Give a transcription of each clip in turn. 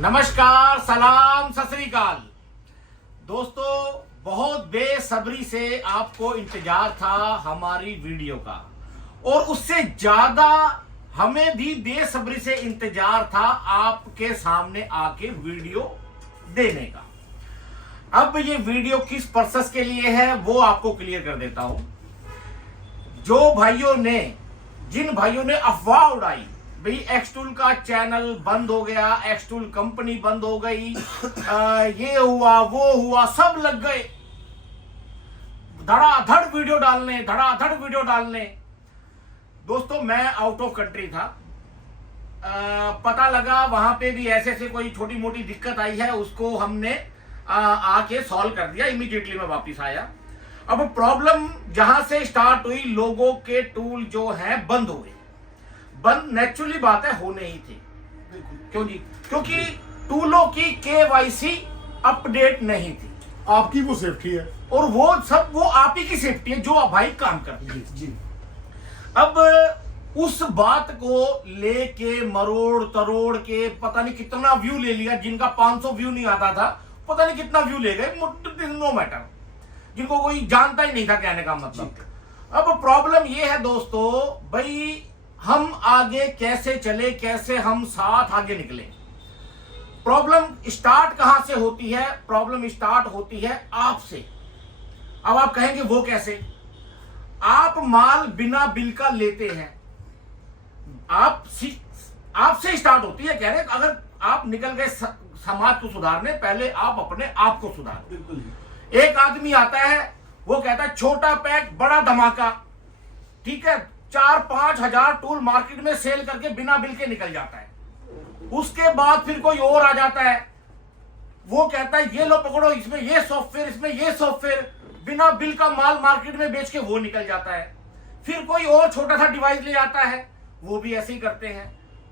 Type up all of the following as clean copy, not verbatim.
नमस्कार, सलाम, सत श्री अकाल। दोस्तों, बहुत बेसब्री से आपको इंतजार था हमारी वीडियो का, और उससे ज्यादा हमें भी बेसब्री से इंतजार था आपके सामने आके वीडियो देने का। अब ये वीडियो किस पर्पस के लिए है वो आपको क्लियर कर देता हूं। जिन भाइयों ने अफवाह उड़ाई भाई एक्सटूल का चैनल बंद हो गया, एक्सटूल कंपनी बंद हो गई, ये हुआ वो हुआ, सब लग गए धड़ाधड़ वीडियो डालने। दोस्तों, मैं आउट ऑफ कंट्री था, पता लगा वहां पे भी ऐसे कोई छोटी मोटी दिक्कत आई है, उसको हमने आके सॉल्व कर दिया। इमीडिएटली मैं वापस आया। अब प्रॉब्लम जहां से स्टार्ट हुई, लोगों के टूल जो है बंद हो गए। बंद नेचुरली बात है, होने ही थे। क्यों जी? क्योंकि टूलों की केवाईसी अपडेट नहीं थी। आपकी वो सेफ्टी है, और वो आप ही की सेफ्टी है जो आप भाई काम करते हैं जी। अब उस बात को लेके मरोड़ तरोड़ के पता नहीं कितना व्यू ले लिया। जिनका 500 व्यू नहीं आता था, पता नहीं कितना व्यू ले गए। नो मैटर, जिनको कोई जानता ही नहीं था कहने का मतलब। अब प्रॉब्लम ये है दोस्तों, भाई हम आगे कैसे चले, कैसे हम साथ आगे निकले। प्रॉब्लम स्टार्ट कहां से होती है? प्रॉब्लम स्टार्ट होती है आपसे। अब आप कहेंगे वो कैसे? आप माल बिना बिल का लेते हैं, आपसे स्टार्ट होती है। कह रहे अगर आप निकल गए समाज को सुधारने, पहले आप अपने आप को सुधारें। बिल्कुल। एक आदमी आता है, वो कहता है छोटा पैक बड़ा धमाका, ठीक है, 4-5 हजार टूल मार्केट में सेल करके बिना बिल के निकल जाता है। उसके बाद फिर कोई और आ जाता है, वो कहता है ये लो पकड़ो, इसमें ये सॉफ्टवेयर, इसमें ये सॉफ्टवेयर, बिना बिल का माल मार्केट में बेच के वो निकल जाता है। फिर कोई और छोटा सा डिवाइस ले आता है, वो भी ऐसे ही करते हैं।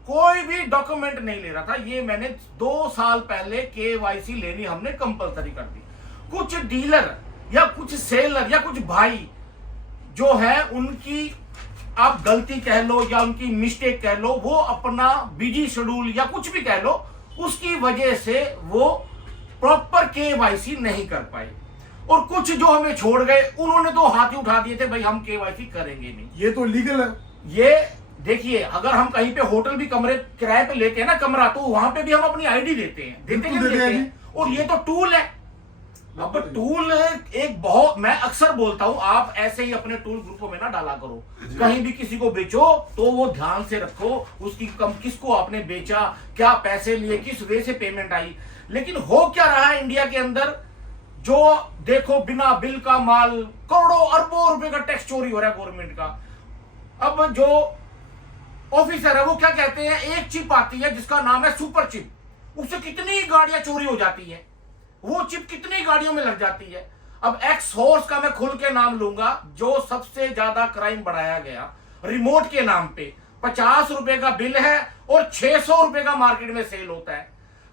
कोई भी डॉक्यूमेंट नहीं ले रहा था। ये मैंने 2 साल पहले केवाईसी लेनी हमने कंपलसरी कर दी। कुछ डीलर या कुछ सेलर या कुछ भाई जो है, उनकी आप गलती कह लो या उनकी मिस्टेक कह लो, वो अपना बिजी शेड्यूल या कुछ भी कह लो, उसकी वजह से वो प्रॉपर केवाईसी नहीं कर पाए। और कुछ जो हमें छोड़ गए, उन्होंने तो हाथ ही उठा दिए थे, भाई हम केवाईसी करेंगे नहीं। ये तो लीगल है। ये देखिए, अगर हम कहीं पे होटल भी कमरे किराए पे लेते हैं ना कमरा, तो वहां पे भी हम अपनी आईडी देते हैं। और ये तो टूल है। अब टूल एक बहुत, मैं अक्सर बोलता हूं, आप ऐसे ही अपने टूल ग्रुपों में ना डाला करो। कहीं भी किसी को बेचो तो वो ध्यान से रखो, उसकी किसको आपने बेचा, क्या पैसे लिए, किस वे से पेमेंट आई। लेकिन हो क्या रहा है इंडिया के अंदर, जो देखो बिना बिल का माल, करोड़ों अरबों रुपए का टैक्स चोरी हो रहा है गवर्नमेंट का। अब जो ऑफिसर है वो क्या कहते हैं, एक चिप आती है जिसका नाम है सुपर चिप, उससे कितनी गाड़ियां चोरी हो जाती है, वो चिप कितनी गाड़ियों में लग जाती है। अब एक्स हॉर्स का मैं खुल के नाम लूंगा, जो सबसे ज्यादा क्राइम बढ़ाया गया रिमोट के नाम पे। 50 रुपए का बिल है और 600 रुपए का मार्केट में सेल होता है।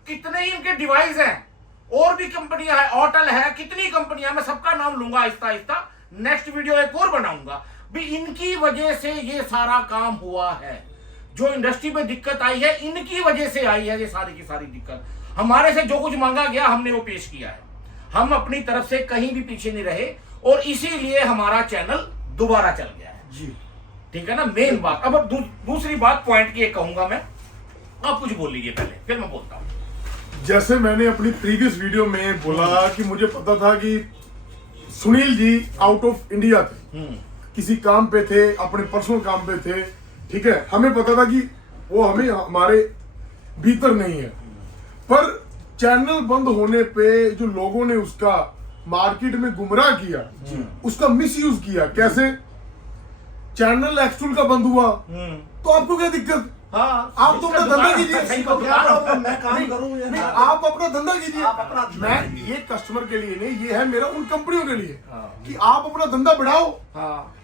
कितने ही इनके डिवाइस हैं, और भी कंपनियां हैं, ऑटल है, कितनी कंपनियां, मैं सबका नाम लूंगा आहिस्ता आहिस्ता। नेक्स्ट वीडियो एक और बनाऊंगा भी। इनकी वजह से ये सारा काम हुआ है। जो इंडस्ट्री में दिक्कत आई है, इनकी वजह से आई है ये सारी की सारी दिक्कत। हमारे से जो कुछ मांगा गया हमने वो पेश किया है। हम अपनी तरफ से कहीं भी पीछे नहीं रहे, और इसीलिए हमारा चैनल दोबारा चल गया है जी। ठीक है ना, मेन बात। अब दूसरी बात पॉइंट की एक कहूंगा मैं, आप कुछ बोल लीजिए पहले, फिर मैं बोलता हूं। जैसे मैंने अपनी प्रीवियस वीडियो में बोला कि मुझे पता था कि Sunil ji out of India थे, किसी काम पे थे, अपने पर्सनल काम पे थे, ठीक है। हमें पता था कि वो हमारे भीतर नहीं है। पर चैनल बंद होने पे जो लोगों ने उसका मार्केट में गुमराह किया, उसका मिसयूज किया। कैसे? चैनल एक्सटूल का बंद हुआ तो आपको क्या दिक्कत? हाँ, आप तो अपना धंधा कीजिए। मैं काम करूं या नहीं, आप अपना धंधा कीजिए। मैं ये कस्टमर के लिए नहीं, ये है मेरा उन कंपनियों के लिए कि आप अपना धंधा बढ़ाओ।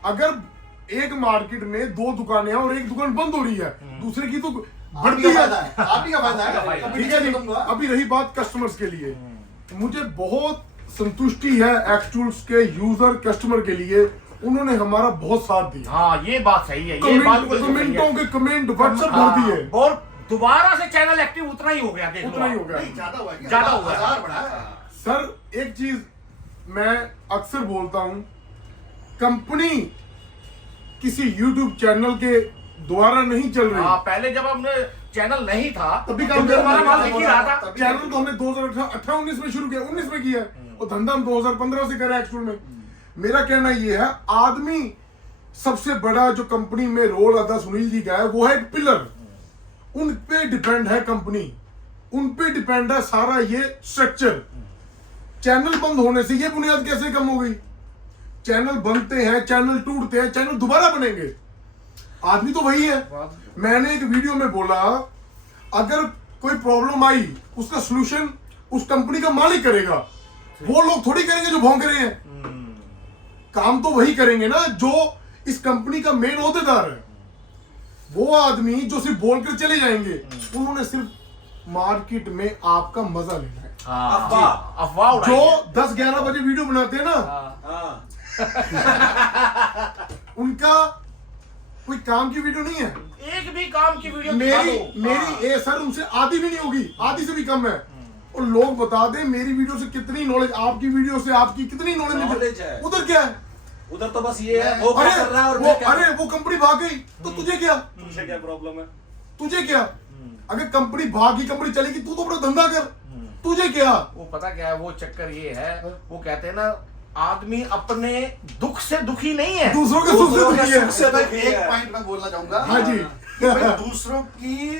अगर एक मार्केट में 2 दुकानें हैं और एक दुकान बंद हो रही है, दूसरे की तो बढ़ती है। आप ही का फायदा है। ठीक है जी। अभी रही बात कस्टमर्स के लिए, मुझे बहुत संतुष्टि है एक्सटूल्स के यूजर कस्टमर के लिए। उन्होंने हमारा बहुत साथ दिया। हाँ, ये बात सही है। ये बात कमेंटों के कमेंट व्हाट्सएप भर दिए। और दोबारा से चैनल एक्टिव उतना ही हो गया, देख लो उतना ही हो गया। नहीं, ज्यादा हुआ क्या? ज्यादा हुआ। 1000 बढ़ा है। सर एक चीज मैं अक्सर बोलता हूं, कंपनी किसी यूट्यूब चैनल के द्वारा नहीं चल रही। हाँ, पहले जब हमने चैनल नहीं था तभी काम तो हमारा माल कर दिख ही रहा था। तभी- चैनल तो हमने 2018-19 में शुरू किया, 19 में किया है, और धंधा हम 2015 से करें एक्चुअल में। मेरा कहना ये है, आदमी सबसे बड़ा जो कंपनी में रोल अदा सुनील जी का है वो है एक पिलर। उन पे डिपेंड है कंपनी, उन पे डिपेंड है सारा ये स्ट्रक्चर। चैनल बंद होने से ये बुनियाद कैसे कम हो गई? चैनल बनते हैं, चैनल टूटते हैं, चैनल दोबारा बनेंगे, आदमी तो वही है। मैंने एक वीडियो में बोला, अगर कोई प्रॉब्लम आई उसका सलूशन उस कंपनी का मालिक करेगा, वो लोग थोड़ी करेंगे जो भौंक रहे हैं। काम तो वही करेंगे ना जो इस कंपनी का मेन ओहदेदार है। वो आदमी जो सिर्फ बोलकर चले जाएंगे, उन्होंने सिर्फ मार्केट में आपका मजा लेना है। अफवाह उड़ाई जो है। 10-11 बजे वीडियो बनाते हैं ना, हाँ। उनका कोई काम की वीडियो नहीं है। एक भी काम की वीडियो दिखा मेरी दो। मेरी ए सर उनसे आधी भी नहीं होगी, आधी से भी कम है। और लोग बता दें मेरी वीडियो से कितनी नॉलेज, आपकी वीडियो से आपकी कितनी Knowledge नॉलेज है। उधर क्या है? उधर तो बस ये है, वो क्या कर रहा है और मैं क्या अरे वो कंपनी भाग गई तो तुझे क्या? तुझे क्या प्रॉब्लम है? तुझे क्या? अगर कंपनी भागी, कंपनी चलेगी, तू तो अपना धंधा कर, तुझे क्या? वो पता क्या है, वो चक्कर ये है, वो कहते हैं ना, आदमी अपने दुख से दुखी नहीं है, दूसरों के सुख से दूसरों के दुखी है। सुख से तो दुखी एक है। पॉइंट मैं बोलना चाहूंगा हाँ जी। कि भाई दूसरों की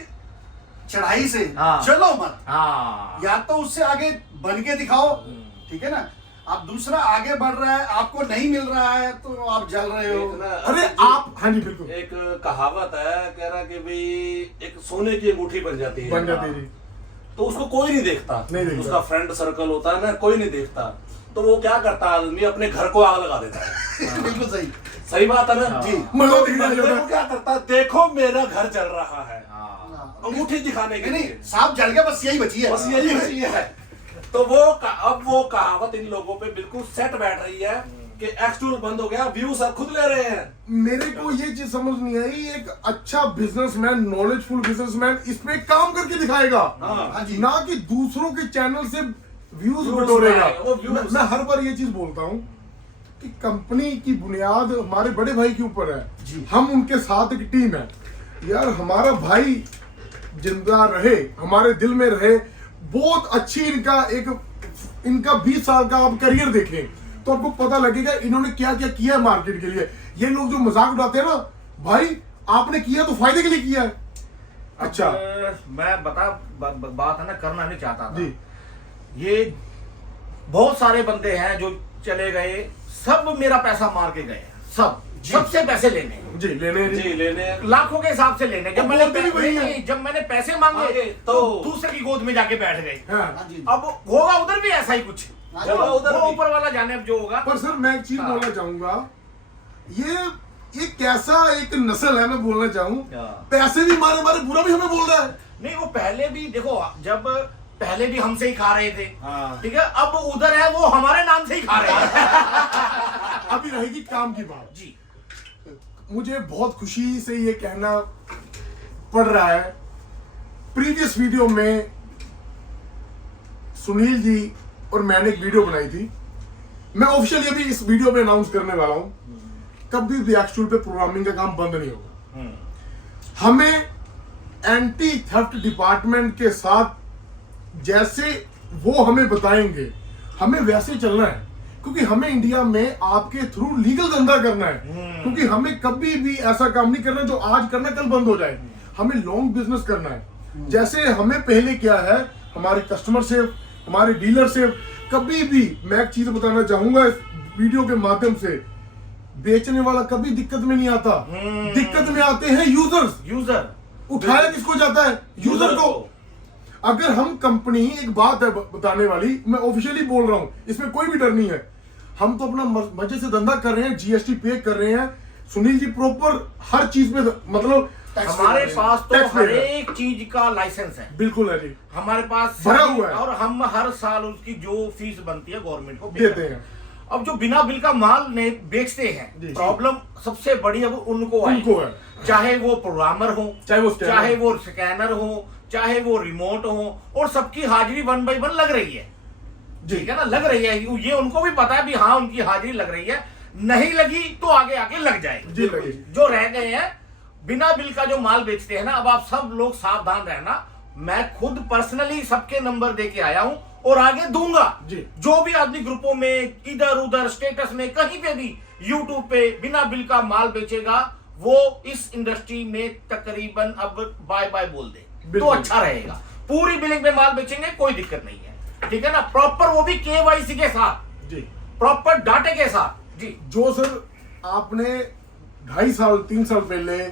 चढ़ाई से हाँ। चलो मत, हाँ, या तो उससे आगे बन के दिखाओ, ठीक है ना। आप दूसरा आगे बढ़ रहा है, आपको नहीं मिल रहा है तो आप जल रहे हो। अरे आप, हाँ जी बिल्कुल एक कहावत है, कह रहा कि भाई एक सोने की अंगूठी बन जाती है, बन जाती है जी। तो उसको कोई नहीं देखता, नहीं देखता। उसका फ्रेंड सर्कल होता है ना, कोई नहीं देखता, तो वो क्या करता है, आदमी अपने घर को आग लगा देता है। बिल्कुल सही। सही बात है ना जी। मतलब दिखना बंदे चाहिए। को क्या करता है, देखो मेरा घर जल रहा है, हाँ। अंगूठी दिखाने के नहीं लिए, नहीं, सांप जल गया, बस यही बची है। बस यही बची है। तो अब वो कहावत इन लोगों पे बिल्कुल सेट बैठ रही है कि एक्चुअल बंद हो गया, व्यूज अब खुद ले रहे हैं। मेरे को ये चीज समझ नहीं आई, एक अच्छा बिजनेसमैन, नॉलेजफुल बिजनेसमैन इस पे काम करके दिखाएगा, हाँ जी। ना कि दूसरों के चैनल से व्यूज Views बटोरेगा। बनाएगा, वो views। मैं हर बार ये चीज बोलता हूँ कि कंपनी की बुनियाद हमारे बड़े भाई के ऊपर है, हम उनके साथ एक टीम है। यार हमारा भाई जिंदा रहे, हमारे दिल में रहे, बहुत अच्छी इनका 20 साल का आप करियर देखें तो आपको पता लगेगा इन्होंने क्या क्या किया है मार्केट के लिए। ये लोग जो मजाक उड़ाते हैं ना, भाई आपने किया तो फायदे के लिए किया है। अच्छा मैं बात है ना, करना नहीं चाहता था। जी। ये बहुत सारे बंदे हैं जो चले गए, सब मेरा पैसा मार के गए, सबसे पैसे लेने, जी लेने जी। जी लेने लाखों के हिसाब से लेने। जब वो मैंने बोलते भी वही है। नहीं, जब मैंने पैसे मांगे मांगे, तो तो दूसरे की गोद में जाके बैठ गए। हाँ। हाँ जी। अब होगा उधर भी ऐसा ही कुछ, हाँ चलो जी। उधर वो भी। ऊपर वाला जाने अब जो होगा। पर सर मैं एक चीज हाँ। बोलना चाहूंगा, ये कैसा एक नस्ल है, मैं बोलना चाहूँ, हाँ। पैसे भी मारे मारे बुरा भी हमें बोल रहा है। नहीं, वो पहले भी देखो, जब पहले भी हमसे ही खा रहे थे, हाँ। ठीक है, अब उधर है वो हमारे नाम से ही खा रहे हैं। अभी रहेगी काम की बात। जी। मुझे बहुत खुशी से ये कहना पड़ रहा है, प्रीवियस वीडियो में सुनील जी और मैंने एक वीडियो बनाई थी, मैं ऑफिशियली अभी इस वीडियो में अनाउंस करने वाला हूं, कभी भी एक्चुअल पे प्रोग्रामिंग का काम बंद नहीं होगा। हमें एंटी थेफ्ट डिपार्टमेंट के साथ जैसे वो हमें बताएंगे, हमें वैसे चलना है, क्योंकि हमें इंडिया में आपके थ्रू लीगल धंधा करना है। क्योंकि हमें कभी भी ऐसा काम नहीं करना जो आज करना कल बंद हो जाए, हमें लॉन्ग बिजनेस करना है। जैसे हमें पहले क्या है, हमारे कस्टमर से, हमारे डीलर से, कभी भी मैं एक चीज बताना चाहूंगा इस वीडियो के माध्यम से, बेचने वाला कभी दिक्कत में नहीं आता, दिक्कत में आते हैं यूजर। उठाया किसको जाता है? यूजर को। अगर हम कंपनी, एक बात है बताने वाली, मैं ऑफिशियली बोल रहा हूं, इसमें कोई भी डर नहीं है, हम तो अपना मजे से धंधा कर रहे हैं, जीएसटी पे कर रहे हैं, सुनील जी प्रॉपर हर चीज में, मतलब हमारे पास तो टैक्स हर पे है। एक चीज का लाइसेंस है, बिल्कुल है जी, हमारे पास भरा हुआ है। और हम हर साल उसकी जो फीस बनती है गवर्नमेंट को पे देते करते हैं। अब जो बिना बिल का माल ने बेचते जी, हैं, प्रॉब्लम सबसे बड़ी अब उनको उनको है। चाहे वो प्रोग्रामर हो, चाहे वो स्कैनर चाहे वो स्कैनर हो, चाहे वो रिमोट हो, और सबकी हाजिरी 1 by 1 लग रही है। ठीक है ना, लग रही है, ये उनको भी पता है भी हाँ उनकी हाजिरी लग रही है, नहीं लगी तो आगे आके लग जाएगी। जी लगेगी। जो रह गए हैं बिना बिल का जो माल बेचते हैं ना, अब आप सब लोग सावधान रहना। मैं खुद पर्सनली सबके नंबर दे के आया हूं और आगे दूंगा। जी। जो भी आदमी ग्रुपों में, इधर उधर, स्टेटस में, कहीं पे भी, यूट्यूब पे बिना बिल का माल बेचेगा, वो इस इंडस्ट्री में तकरीबन अब बाय बाय बोल दे तो बिल्कुल। अच्छा रहेगा। पूरी बिलिंग पे माल बेचेंगे कोई दिक्कत नहीं है, ठीक है ना, प्रॉपर, वो भी KYC के साथ, जी। प्रॉपर डाटे के साथ। जी जो सर आपने 2.5 साल 3 साल पहले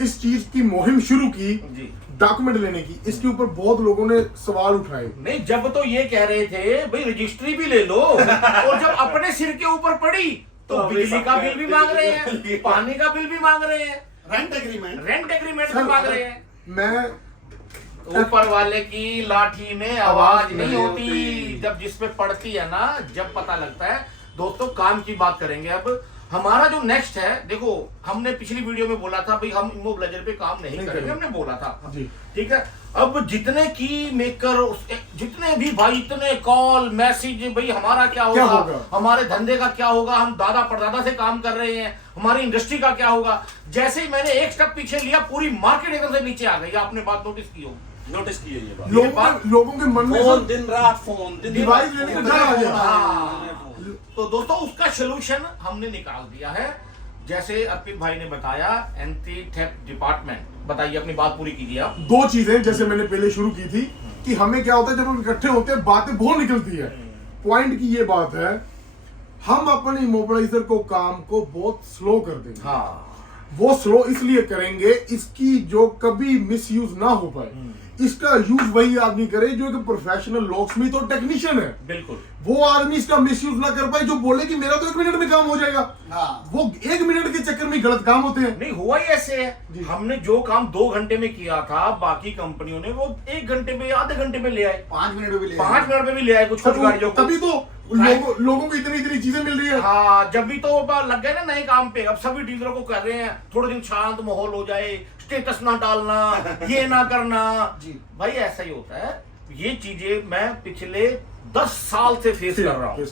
इस चीज की मुहिम शुरू की, जी। डॉक्यूमेंट लेने की, इसके ऊपर बहुत लोगों ने सवाल उठाए। नहीं, जब तो ये कह रहे थे भाई रजिस्ट्री भी ले लो, और जब अपने सिर के ऊपर पड़ी तो तो बिजली का बिल भी मांग रहे हैं, बिजली- पानी का बिल भी मांग रहे हैं, रेंट एग्रीमेंट रेंट एग्रीमेंट भी सर, मांग रहे हैं। मैं ऊपर वाले की लाठी में आवाज नहीं नहीं होती, जब जिस पे पड़ती है ना, जब पता लगता है। दोस्तों काम की बात करेंगे अब। हमारा जो नेक्स्ट है, देखो हमने पिछली वीडियो में बोला था भाई हम इमोब्लाइजर पे काम नहीं करेंगे, हमने बोला था। जी। ठीक है, अब जितने की मेकर, जितने भी भाई, इतने कॉल मैसेज, भाई हमारा क्या क्या होगा, होगा? हमारे धंधे का क्या होगा, हम दादा परदादा से काम कर रहे हैं, हमारी इंडस्ट्री का क्या होगा। जैसे ही मैंने एक स्टेप पीछे लिया, पूरी मार्केट एकदम से नीचे आ गई। आपने बात नोटिस की होगी। नोटिस किए ये बात। लोगों के मन में फोन सर दिन रात फोन, दिन डिवाइस लेने का डर आ गया। हाँ। तो दोस्तों उसका सोल्यूशन हमने निकाल दिया है। जैसे अर्पित भाई ने बताया, एंटी थेफ्ट डिपार्टमेंट, बताइए, अपनी बात पूरी कीजिए आप। 2 चीजें जैसे मैंने पहले शुरू की थी कि हमें क्या होता है जब हम इकट्ठे होते हैं बातें बहुत निकलती है। पॉइंट की ये बात है, हम अपने इमोबिलाइजर को, काम को बहुत स्लो कर देंगे। हाँ, वो स्लो इसलिए करेंगे इसकी जो कभी मिसयूज ना हो पाए। इसका यूज वही आदमी करे जो एक प्रोफेशनल लॉकस्मिथ और टेक्नीशियन है। बिल्कुल। वो आदमी इसका मिसयूज ना कर पाए जो बोले कि मेरा तो 1 मिनट में काम हो जाएगा। हाँ। वो 1 मिनट के चक्कर में गलत काम होते हैं। नहीं, हुआ ही ऐसे है। हमने जो काम 2 घंटे में किया था, बाकी कंपनियों ने वो 1 घंटे में, आधे घंटे में ले आए, 5 मिनट में भी ले 5 मिनट में भी ले आए कुछ गाड़ियों को। तभी तो लोगों को इतनी चीजें मिल रही है। हाँ, जब भी तो लग गए ना नए काम पे, अब सभी डीलरों को कर रहे हैं थोड़े दिन शांत माहौल हो जाए, स्टेटस ना डालना, ये ना करना। जी। भाई ऐसा ही होता है। ये चीजें मैं पिछले 10 साल से फेस कर रहा हूँ,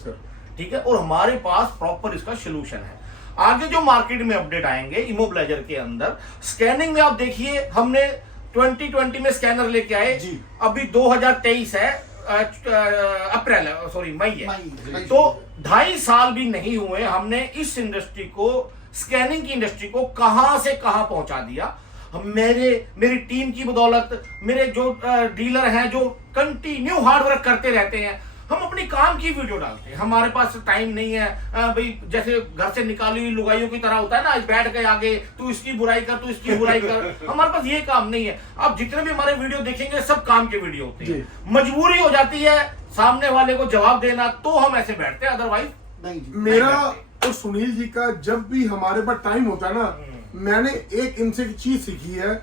ठीक है, और हमारे पास प्रॉपर इसका सोल्यूशन है। आगे जो मार्केट में अपडेट आएंगे इमोबिलाइजर के अंदर, स्कैनिंग में आप देखिए, हमने 2020 में स्कैनर लेके आए, जी। अभी 2023 है, मई है, मई। तो 2.5 साल भी नहीं हुए, हमने इस इंडस्ट्री को, स्कैनिंग की इंडस्ट्री को कहां से कहां पहुंचा दिया। मेरी टीम की बदौलत, मेरे जो डीलर हैं जो कंटिन्यू हार्ड वर्क करते रहते हैं, हम अपनी काम की वीडियो डालते हैं। हमारे पास टाइम नहीं है भाई, जैसे घर से निकाली हुई लुगाइयों की तरह होता है ना, बैठ गए आगे, तू इसकी बुराई कर, तू इसकी बुराई कर। हमारे पास ये काम नहीं है। आप जितने भी हमारे वीडियो देखेंगे सब काम के वीडियो होते हैं। मजबूरी हो जाती है सामने वाले को जवाब देना, तो हम ऐसे बैठते हैं, अदरवाइज नहीं जी। मेरा और सुनील जी का जब भी हमारे पास टाइम होता है ना, मैंने एक इनसे एक चीज सीखी है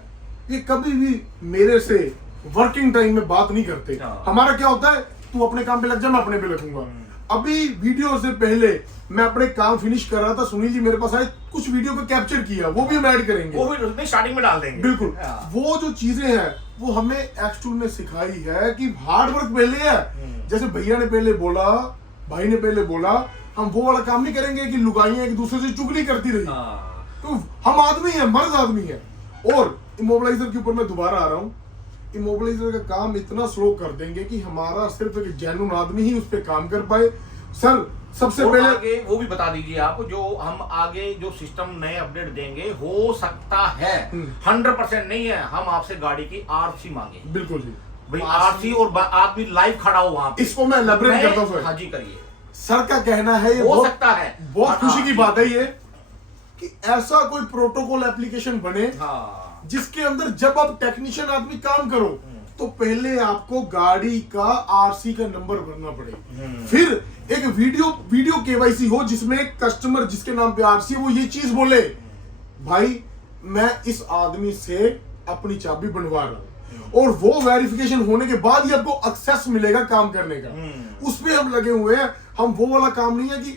कि कभी भी मेरे से वर्किंग टाइम में बात नहीं करते। हमारा क्या होता है, तू अपने काम पे लग जा, मैं अपने पे लगूंगा। अभी वीडियो से पहले मैं अपने काम फिनिश कर रहा था, सुनील जी मेरे पास आए, कुछ वीडियो को कैप्चर किया, वो भी हम ऐड करेंगे, वो भी उसमें स्टार्टिंग में डाल देंगे। बिल्कुल। वो जो चीजें हैं वो हमें एक्सटूल ने सिखाई है कि हार्ड वर्क पहले है। जैसे भैया ने पहले बोला, भाई ने पहले बोला, हम वो वाला काम नहीं करेंगे कि लुगाइयां एक दूसरे से चुगली करती रही। तो हम आदमी है, मर्द आदमी है। और इमोबिलाइजर के ऊपर मैं दोबारा आ रहा हूँ, इमोबिलाइजर का काम इतना स्लो कर देंगे कि हमारा सिर्फ एक जेन्युइन आदमी ही उस पर काम कर पाए। सर सबसे पहले आगे वो भी बता दीजिए आप, जो हम आगे जो सिस्टम नए अपडेट देंगे, हो सकता है 100% नहीं है, हम आपसे गाड़ी की आरसी मांगे। बिल्कुल जी, भाई आरसी, और आदमी लाइव खड़ा हो वहां पे। इसको मैं एलैबोरेट करता हूं सर। हाँ जी, करिए। सर का कहना है, ये हो बहुत सकता है, बहुत खुशी की हाँ, बात है ये कि ऐसा कोई प्रोटोकॉल एप्लीकेशन बने हाँ, जिसके अंदर जब आप टेक्नीशियन आदमी काम करो तो पहले आपको गाड़ी का आरसी का नंबर भरना पड़े, फिर एक वीडियो केवाईसी हो जिसमें कस्टमर जिसके नाम पे आरसी वो ये चीज बोले, भाई मैं इस आदमी से अपनी चाबी बनवा रहा हूं, और वो वेरिफिकेशन होने के बाद ही आपको एक्सेस मिलेगा काम करने का। उस पे हम लगे हुए हैं। हम वो वाला काम नहीं है कि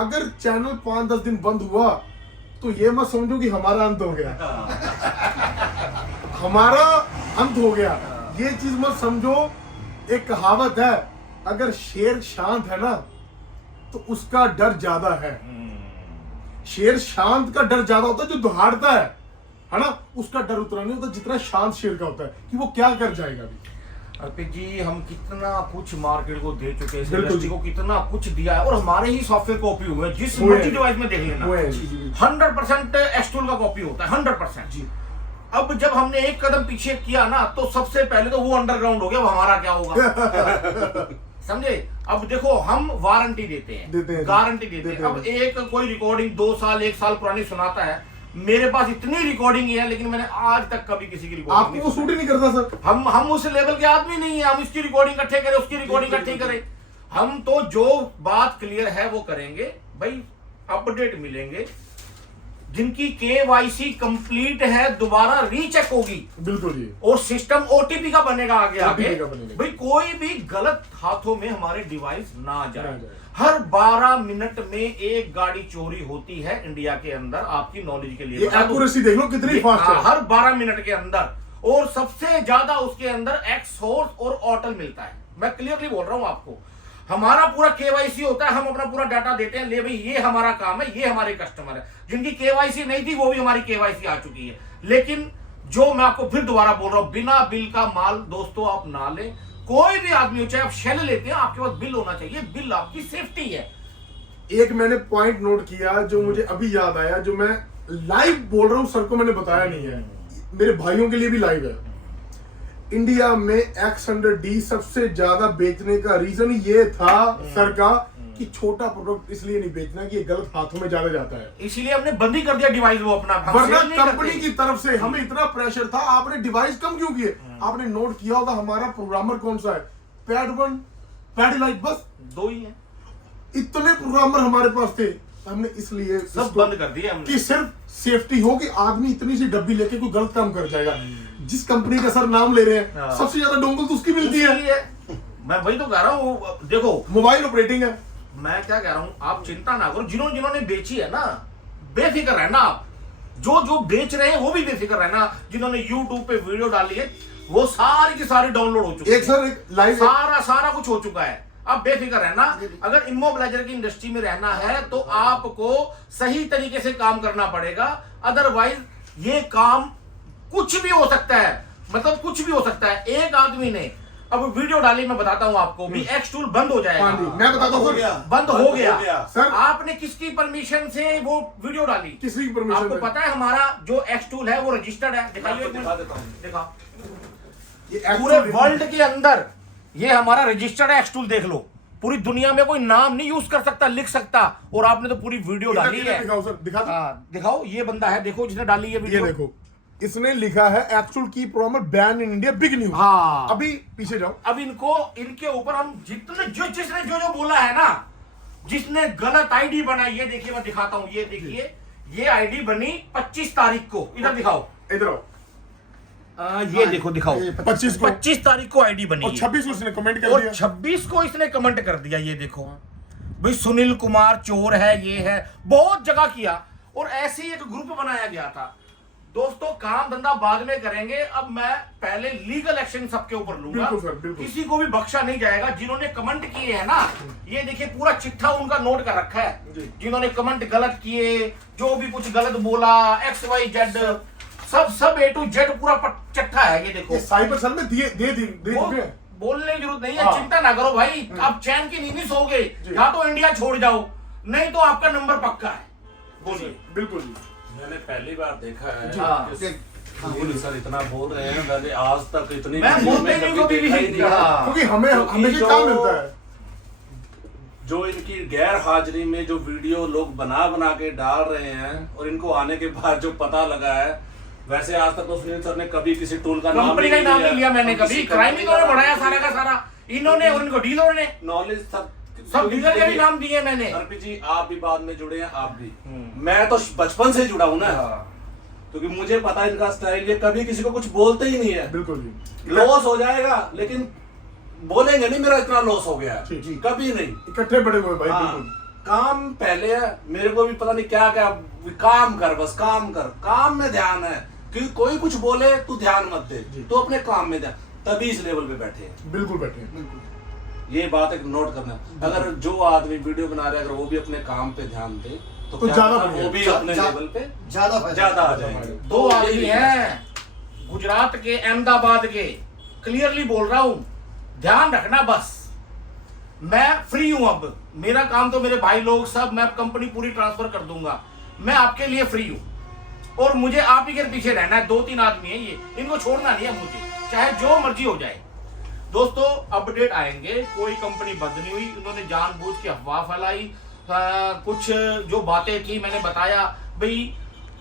अगर चैनल 5-10 दिन बंद हुआ तो ये मत समझो कि हमारा अंत हो गया, हमारा अंत हो गया, ये चीज मत समझो। एक कहावत है, अगर शेर शांत है ना तो उसका डर ज्यादा है। शेर शांत का डर ज्यादा होता है, जो दहाड़ता है ना, उसका डर उतना नहीं होता जितना शांत शेर का होता है कि वो क्या कर जाएगा। अभी अर्पित जी, हम कितना कुछ मार्केट को दे चुके हैं, इस बिल्कुल इंडस्ट्री को कितना कुछ दिया है, और हमारे ही सॉफ्टवेयर कॉपी हुए हैं। जिस हुए हैं। मल्टी डिवाइस में देख लेना, वो है, जी, जी। 100% एक्सटूल का कॉपी होता है, 100%। जी। अब जब हमने एक कदम पीछे किया ना, तो सबसे पहले तो वो अंडरग्राउंड हो गया, वो हमारा क्या होगा समझे। अब देखो, हम वारंटी देते हैं, गारंटी देते हैं। अब एक कोई रिकॉर्डिंग 2 साल 1 साल पुरानी सुनाता है, मेरे पास इतनी रिकॉर्डिंग है, लेकिन मैंने आज तक कभी किसी की रिकॉर्डिंग आपको वो सूट ही नहीं करता सर। हम उस लेवल के आदमी नहीं है, हम इसकी रिकॉर्डिंग इकट्ठे करें, उसकी रिकॉर्डिंग इकट्ठी करें। हम तो जो बात क्लियर है वो करेंगे भाई, अपडेट मिलेंगे। जिनकी KYC कंप्लीट है दोबारा रीचेक होगी, बिल्कुल जी। और सिस्टम OTP का बनेगा आगे आगे। OTP का बनेगा। भाई कोई भी गलत हाथों में हमारे डिवाइस ना जाए। ना जाए। हर 12 मिनट में एक गाड़ी चोरी होती है इंडिया के अंदर, आपकी नॉलेज के लिए ये बता दूं। एक्यूरेसी देख लो कितनी फास्ट है। हर 12 मिनट के अंदर, और सबसे ज्यादा उसके अंदर एक्सोर्स और ऑटल मिलता है। मैं क्लियरली बोल रहा हूं आपको, हमारा पूरा KYC होता है, हम अपना पूरा डाटा देते हैं, ले भाई ये हमारा काम है, ये हमारे कस्टमर है। जिनकी KYC नहीं थी वो भी हमारी KYC आ चुकी है। लेकिन जो मैं आपको फिर दोबारा बोल रहा हूं, बिना बिल का माल दोस्तों आप ना लें। कोई भी आदमी हो, चाहे आप शेल लेते हैं, आपके पास बिल होना चाहिए, बिल आपकी सेफ्टी है। एक मैंने पॉइंट नोट किया जो मुझे अभी याद आया, जो मैं लाइव बोल रहा हूँ, सर को मैंने बताया नहीं है, मेरे भाइयों के लिए भी लाइव है। इंडिया में X100D सबसे ज्यादा बेचने का रीजन ये था सर का, कि छोटा प्रोडक्ट इसलिए नहीं बेचना कि ये गलत हाथों में ज्यादा जाता है, इसीलिए हमने बंद ही कर दिया डिवाइस वो अपना। हम वरना sell नहीं कंपनी करते। की तरफ से हमें इतना प्रेशर था। आपने डिवाइस कम क्यों किए? आपने नोट किया होगा हमारा प्रोग्रामर कौन सा है, पैड 1 पैड लाइट, बस 2 ही है, इतने प्रोग्रामर हमारे पास थे। हमने इसलिए सब इसको- बंद कर दिए हमने। कि सिर्फ सेफ्टी हो, कि आदमी इतनी सी डब्बी लेके कोई गलत काम कर जाएगा। जिस कंपनी का सर नाम ले रहे हैं, हाँ। सबसे ज्यादा डोंगल तो उसकी मिलती है। इसलिए मैं वही तो कह रहा हूँ। देखो, मोबाइल ऑपरेटिंग है। मैं क्या कह रहा हूँ, आप चिंता ना करो। जिन्होंने बेची है ना, बेफिक्र रहना आप। जो बेच रहे हैं वो भी बेफिक्र रहना। जिन्होंने YouTube पे वीडियो डाली है, वो सारी की सारी डाउनलोड हो चुकी है। एक सर एक लाइव सारा कुछ हो चुका है। अब बेफिक्र रहना। अगर इमोबिलाइजर की इंडस्ट्री में रहना है तो आपको सही तरीके से काम करना पड़ेगा, अदरवाइज ये काम कुछ भी हो सकता है, मतलब कुछ भी हो सकता है। एक आदमी ने अब वीडियो डाली, मैं बताता हूं आपको भी, एक्सटूल बंद हो जाएगा। हाँ जी, मैं बताता हूँ सर। बंद हो गया सर। आपने किसकी परमिशन से वो वीडियो डाली? किसी की परमिशन आपको में? पता है हमारा जो एक्सटूल है वो रजिस्टर्ड है। दिखाइए एक दिखा मिनट, देता हूँ। दिखाओ। ये पूरे actual- वर्ल्ड के अंदर ये हमारा रजिस्टर्ड है एक्सटूल, देख लो। पूरी दुनिया में कोई नाम नहीं यूज कर सकता, लिख सकता, और आपने तो पूरी वीडियो इधर- डाली इधर है। दिखाओ सर, दिखा दो। हाँ, दिखाओ। ये बंदा है, देखो जिसने डाली है ये वीडियो। देखो, इसने लिखा है एक्चुअल की programmer ban in India, big news. हाँ। अभी पीछे जाओ। अब इनके ऊपर हम जिसने जो बोला है ना, जिसने गलत आईडी बनाई, ये देखिए मैं दिखाता हूं, ये देखिए, ये आईडी बनी 25 तारीख को। इधर दिखाओ। इधर आओ। ये देखो, दिखाओ। 25 को 25 तारीख को आईडी बनी और है। 26 को इसने कमेंट कर और दिया। 26 को इसने कमेंट कर दिया। ये देखो भाई, सुनील कुमार चोर है, ये है, बहुत जगह किया। और ऐसे ही एक ग्रुप बनाया गया था। दोस्तों, काम धंधा बाद में करेंगे, अब मैं पहले लीगल एक्शन सबके ऊपर लूंगा। बिल्कुल सर, बिल्कुल। किसी को भी बख्शा नहीं जाएगा। जिन्होंने कमेंट किए हैं ना, ये देखिए पूरा चिट्ठा उनका नोट कर रखा है। जी। जिन्होंने कमेंट गलत किए, जो भी कुछ गलत बोला, XYZ, सब A to Z पूरा चिट्ठा है। ये देखो, ये साइबर सेल में दे चुके हैं। बोलने की जरूरत नहीं है। हाँ। चिंता ना करो भाई, आप चैन की नींद नहीं सोओगे। जी। या तो इंडिया छोड़ जाओ, नहीं तो आपका नंबर पक्का है। बोलिए। बिल्कुल जी। मैंने पहली बार देखा है हाँ। कि सुनील सर इतना बोल रहे हैं। मैंने आज तक इतनी मैं वीडियो बोलते में ही नहीं कभी कभी भी। देखा ही नहीं है। हाँ। क्योंकि हमें क्योंकि काम जो- मिलता है। जो इनकी गैर हाजिरी में जो वीडियो लोग बना के डाल रहे हैं, और इनको आने के बाद जो पता लगा है, वैसे आज तक तो सुनील सर ने कभी किसी टूल का नाम कंपनी का नाम नहीं लिया मैंने और कभी। किसी क्राइम कंपनी इन्होंने का बढ़ाया नाम सारा का सारा, इन्होंने और इनको डीलर ने नॉलेज सब डीलर के भी नाम दिए मैंने। अर्पित जी, आप भी बाद में जुड़े हैं, आप भी। मैं तो बचपन से जुड़ा हूं ना, क्योंकि मुझे पता है इनका स्टाइल। ये कभी किसी को कुछ बोलते ही नहीं है। बिल्कुल जी। लॉस हो जाएगा लेकिन बोलेंगे नहीं मेरा इतना लॉस हो गया है। जी। कभी नहीं। इकट्ठे बड़े हुए भाई, हाँ। बिल्कुल। काम पहले है, मेरे को भी पता नहीं क्या क्या, काम कर, बस काम कर, काम में ध्यान है, क्योंकि कोई कुछ बोले तू ध्यान मत दे, तो अपने काम में ध्यान, तभी इस लेवल पे बैठे हैं। बिल्कुल बैठे हैं। बिल्कुल। ये बात एक नोट करना, अगर जो आदमी वीडियो बना रहे हैं अगर वो भी अपने काम पे ध्यान दे तो क्या ज्यादा पता बढ़िया। वो भी अपने लेवल पे ज्यादा आ जाएंगे। दो आदमी हैं गुजरात के, अहमदाबाद के, क्लियरली बोल रहा हूं, ध्यान रखना बस। मैं फ्री हूं, अब मेरा काम तो मेरे भाई लोग सब, मैं कंपनी पूरी ट्रांसफर कर दूंगा, मैं आपके लिए फ्री हूं और मुझे आप ही के पीछे रहना है। 2-3 आदमी है ये, इनको छोड़ना नहीं है मुझे, चाहे जो मर्जी हो जाए। दोस्तों अपडेट आएंगे, कोई कंपनी बंद नहीं हुई, इन्होंने जानबूझ के अफवाह फैलाई, कुछ जो बातें थी मैंने बताया भाई,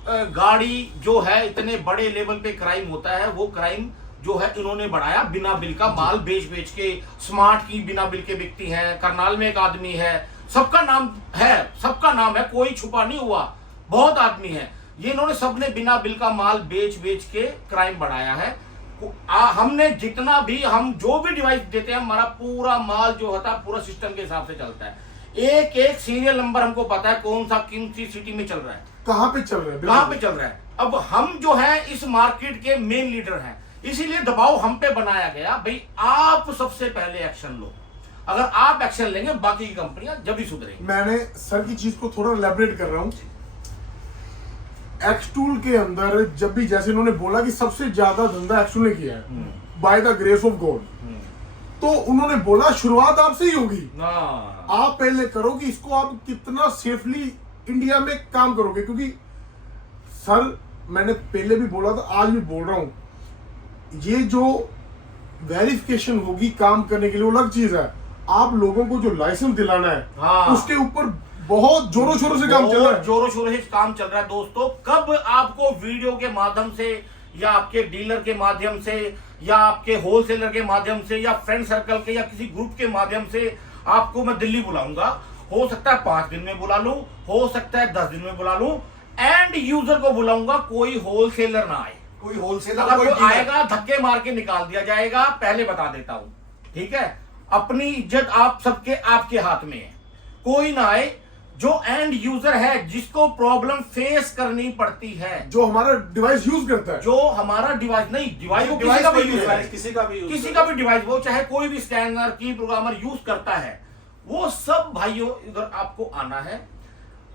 गाड़ी जो है इतने बड़े लेवल पे क्राइम होता है, वो क्राइम जो है इन्होंने बढ़ाया, बिना बिल का माल बेच के। स्मार्ट की बिना बिल के बिकती हैं, करनाल में एक आदमी है, सबका नाम है, कोई छुपा नहीं हुआ, बहुत आदमी है ये, इन्होंने सबने बिना बिल का माल बेच के क्राइम बढ़ाया है। हमने जितना भी, हम जो भी डिवाइस देते हैं, हमारा पूरा माल जो होता है पूरा सिस्टम के हिसाब से चलता है, एक सीरियल नंबर हमको पता है कौन सी सिटी में चल रहा है, कहाँ पे चल रहा है। अब हम जो है इस मार्केट के मेन लीडर हैं, इसीलिए दबाव हम पे बनाया गया भाई, आप सबसे पहले एक्शन लो, अगर आप एक्शन लेंगे बाकी की कंपनियां जब ही सुधरेंगी। मैंने सर की चीज को थोड़ा एलैबोरेट कर रहा हूँ। एक्सटूल के अंदर जब भी, जैसे इन्होंने बोला कि सबसे ज्यादा धंधा एक्सटूल ने किया है by the grace of God, तो उन्होंने बोला शुरुआत आपसे ही होगी, आप पहले करो कि इसको आप कितना सेफली इंडिया में काम करोगे। क्योंकि सर मैंने पहले भी बोला था, आज भी बोल रहा हूं, ये जो वेरिफिकेशन होगी काम करने के लिए वो अलग चीज है, आप लोगों को जो लाइसेंस दिलाना है उसके ऊपर बहुत जोरों शोरों से काम चल रहा है, जोरों शोरों से काम चल रहा है। दोस्तों कब आपको वीडियो के माध्यम से या आपके डीलर के माध्यम से या आपके होलसेलर के माध्यम से या फ्रेंड सर्कल के या किसी ग्रुप के माध्यम से आपको मैं दिल्ली बुलाऊंगा, हो सकता है 5 दिन में बुला लूं, हो सकता है 10 दिन में बुला लूं, एंड यूजर को बुलाऊंगा, कोई होलसेलर ना आए, कोई होलसेलर अगर कोई आएगा धक्के मार के निकाल दिया जाएगा, पहले बता देता हूं, ठीक है। अपनी इज्जत आप सबके आपके हाथ में है, कोई ना आए जो एंड यूजर है, जिसको प्रॉब्लम फेस करनी पड़ती है, जो हमारा डिवाइस यूज करता है, जो हमारा डिवाइस नहीं, डिवाइस किसी का भी डिवाइस, वो चाहे कोई भी स्कैनर की प्रोग्रामर यूज करता है, वो सब भाइयों इधर आपको आना है।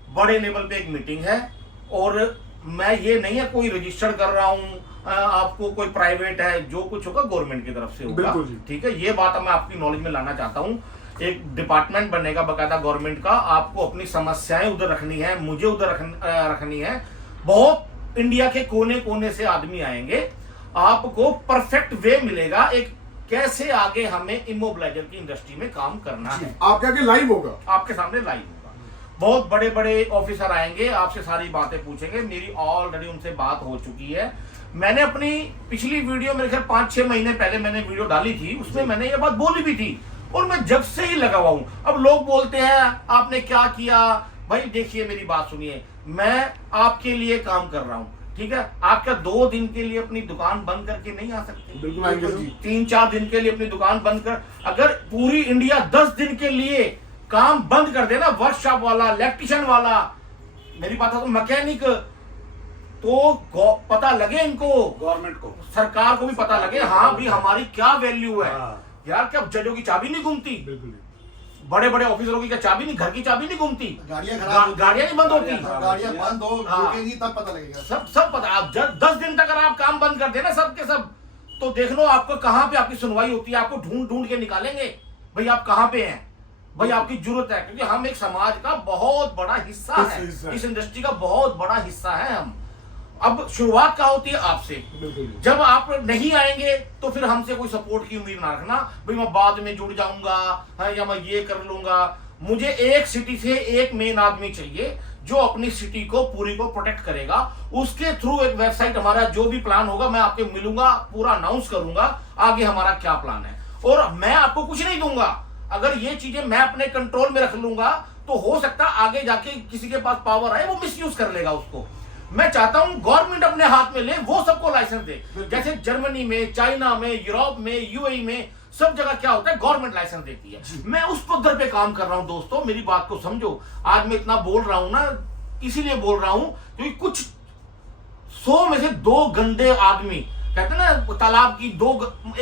बड़े लेवल पे एक मीटिंग है, और मैं ये नहीं है कोई रजिस्टर कर रहा हूं आपको, कोई प्राइवेट है, जो कुछ होगा गवर्नमेंट की तरफ से होगा, ठीक है। ये बात मैं आपकी नॉलेज में लाना चाहता हूं। एक डिपार्टमेंट बनेगा बकायदा गवर्नमेंट का, आपको अपनी समस्याएं उधर रखनी है, मुझे उधर रखनी है, बहुत इंडिया के कोने कोने से आदमी आएंगे, आपको परफेक्ट वे मिलेगा एक कैसे आगे हमें इमोबिलाइजर की इंडस्ट्री में काम करना है। आपके आगे लाइव होगा, आपके सामने लाइव होगा, बहुत बड़े बड़े ऑफिसर आएंगे, आपसे सारी बातें पूछेंगे। मेरी ऑलरेडी उनसे बात हो चुकी है, मैंने अपनी पिछली वीडियो मेरे ख्याल 5-6 महीने पहले मैंने वीडियो डाली थी, उसमें मैंने ये बात बोली भी थी, और मैं जब से ही लगा हुआ हूं। अब लोग बोलते हैं आपने क्या किया, भाई देखिए मेरी बात सुनिए, मैं आपके लिए काम कर रहा हूं, ठीक है। आप क्या 2 दिन के लिए अपनी दुकान बंद करके नहीं आ सकते? बिल्कुल आएंगे जी। 3-4 दिन के लिए अपनी दुकान बंद कर, अगर पूरी इंडिया 10 दिन के लिए काम बंद कर देना, वर्कशॉप वाला, इलेक्ट्रिशियन वाला, मेरी बात है तो मैकेनिक, तो पता लगे इनको, गवर्नमेंट को, सरकार को भी पता लगे, हाँ भी हमारी क्या वैल्यू है। यार क्या जजों की चाबी नहीं घूमती, बड़े बड़े ऑफिसरों की क्या चाबी नहीं, घर की चाबी नहीं घूमती, गाड़ियां नहीं बंद होती, गाड़ियां बंद हो रुकेगी तब पता लगेगा, सब पता। आप 10 दिन तक अगर आप काम बंद कर देना सब के सब, तो देख लो आपको कहां पे आपकी सुनवाई होती है, आपको ढूंढ ढूंढ के निकालेंगे भाई आप कहां पे हैं, भाई आपकी जरूरत है, क्योंकि हम एक समाज का बहुत बड़ा हिस्सा है, इस इंडस्ट्री का बहुत बड़ा हिस्सा है हम। अब शुरुआत क्या होती है आपसे, जब आप नहीं आएंगे तो फिर हमसे कोई सपोर्ट की उम्मीद ना रखना, भाई मैं बाद में जुड़ जाऊंगा या मैं ये कर लूंगा। मुझे एक सिटी से एक मेन आदमी चाहिए जो अपनी सिटी को पूरी को प्रोटेक्ट करेगा, उसके थ्रू एक वेबसाइट, हमारा जो भी प्लान होगा मैं आपके मिलूंगा, पूरा अनाउंस करूंगा आगे हमारा क्या प्लान है, और मैं आपको कुछ नहीं दूंगा। अगर ये चीजें मैं अपने कंट्रोल में रख लूंगा तो हो सकता आगे जाके किसी के पास पावर आए, वो मिसयूज कर लेगा उसको। मैं चाहता हूं गवर्नमेंट अपने हाथ में ले, वो सबको लाइसेंस दे, जैसे जर्मनी में, चाइना में, यूरोप में, यूएई में सब जगह क्या होता है, गवर्नमेंट लाइसेंस देती है। मैं उस पद्धर पे काम कर रहा हूं दोस्तों, मेरी बात को समझो। आज मैं इतना बोल रहा हूं ना, इसीलिए बोल रहा हूं क्योंकि कुछ 100 में से 2 गंदे आदमी, कहते हैं ना तालाब की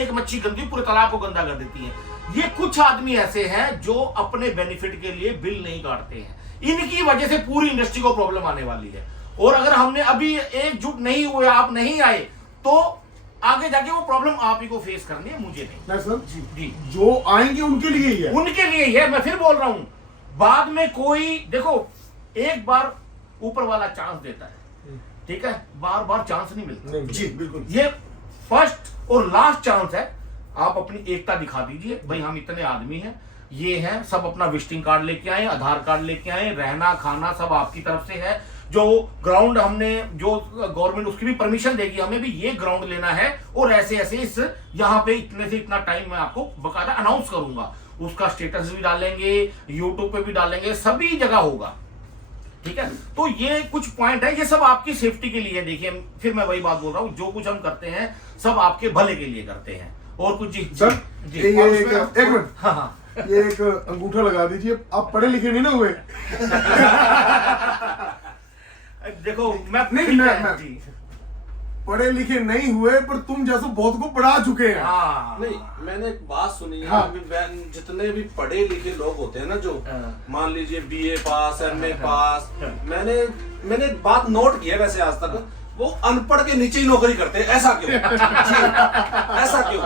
एक मच्छी गंदी पूरे तालाब को गंदा कर देती है। ये कुछ आदमी ऐसे हैं जो अपने बेनिफिट के लिए बिल नहीं काटते हैं, इनकी वजह से पूरी इंडस्ट्री को प्रॉब्लम आने वाली है। और अगर हमने अभी एकजुट नहीं हुए, आप नहीं आए, तो आगे जाके वो प्रॉब्लम आप ही को फेस करनी है, मुझे नहीं। सर जी, जो आएंगे उनके लिए ही है, उनके लिए ही है। मैं फिर बोल रहा हूं, बाद में कोई देखो, एक बार ऊपर वाला चांस देता है, ठीक है, बार बार चांस नहीं मिलता। जी बिल्कुल, ये फर्स्ट और लास्ट चांस है। आप अपनी एकता दिखा दीजिए, भाई हम इतने आदमी हैं, ये हैं, सब अपना विजिटिंग कार्ड लेके आए, आधार कार्ड लेके आए, रहना खाना सब आपकी तरफ से है। जो ग्राउंड हमने, जो गवर्नमेंट उसकी भी परमिशन देगी, हमें भी ये ग्राउंड लेना है और ऐसे ऐसे इस यहाँ पे इतने से इतना टाइम मैं आपको बकायदा अनाउंस करूंगा, उसका स्टेटस भी डालेंगे, यूट्यूब पे भी डालेंगे, सभी जगह होगा, ठीक है। तो ये कुछ पॉइंट है, ये सब आपकी सेफ्टी के लिए। देखिए फिर मैं वही बात बोल रहा हूँ, जो कुछ हम करते हैं सब आपके भले के लिए करते हैं। और कुछ जी सर जी, ये और एक मिनट, हाँ हाँ ये एक अंगूठा लगा दीजिए, आप पढ़े लिखे नहीं ना हुए? देखो मैं जी पढ़े लिखे नहीं हुए, पर तुम जैसे बहुत को पढ़ा चुके हैं। हाँ नहीं, मैंने एक बात सुनी है, हाँ। जितने भी पढ़े लिखे लोग होते हैं ना, जो हाँ। मान लीजिए BA पास, MA पास, मैंने एक बात नोट की है वैसे आज तक, वो अनपढ़ के नीचे ही नौकरी करते हैं। ऐसा क्यों? ऐसा क्यों?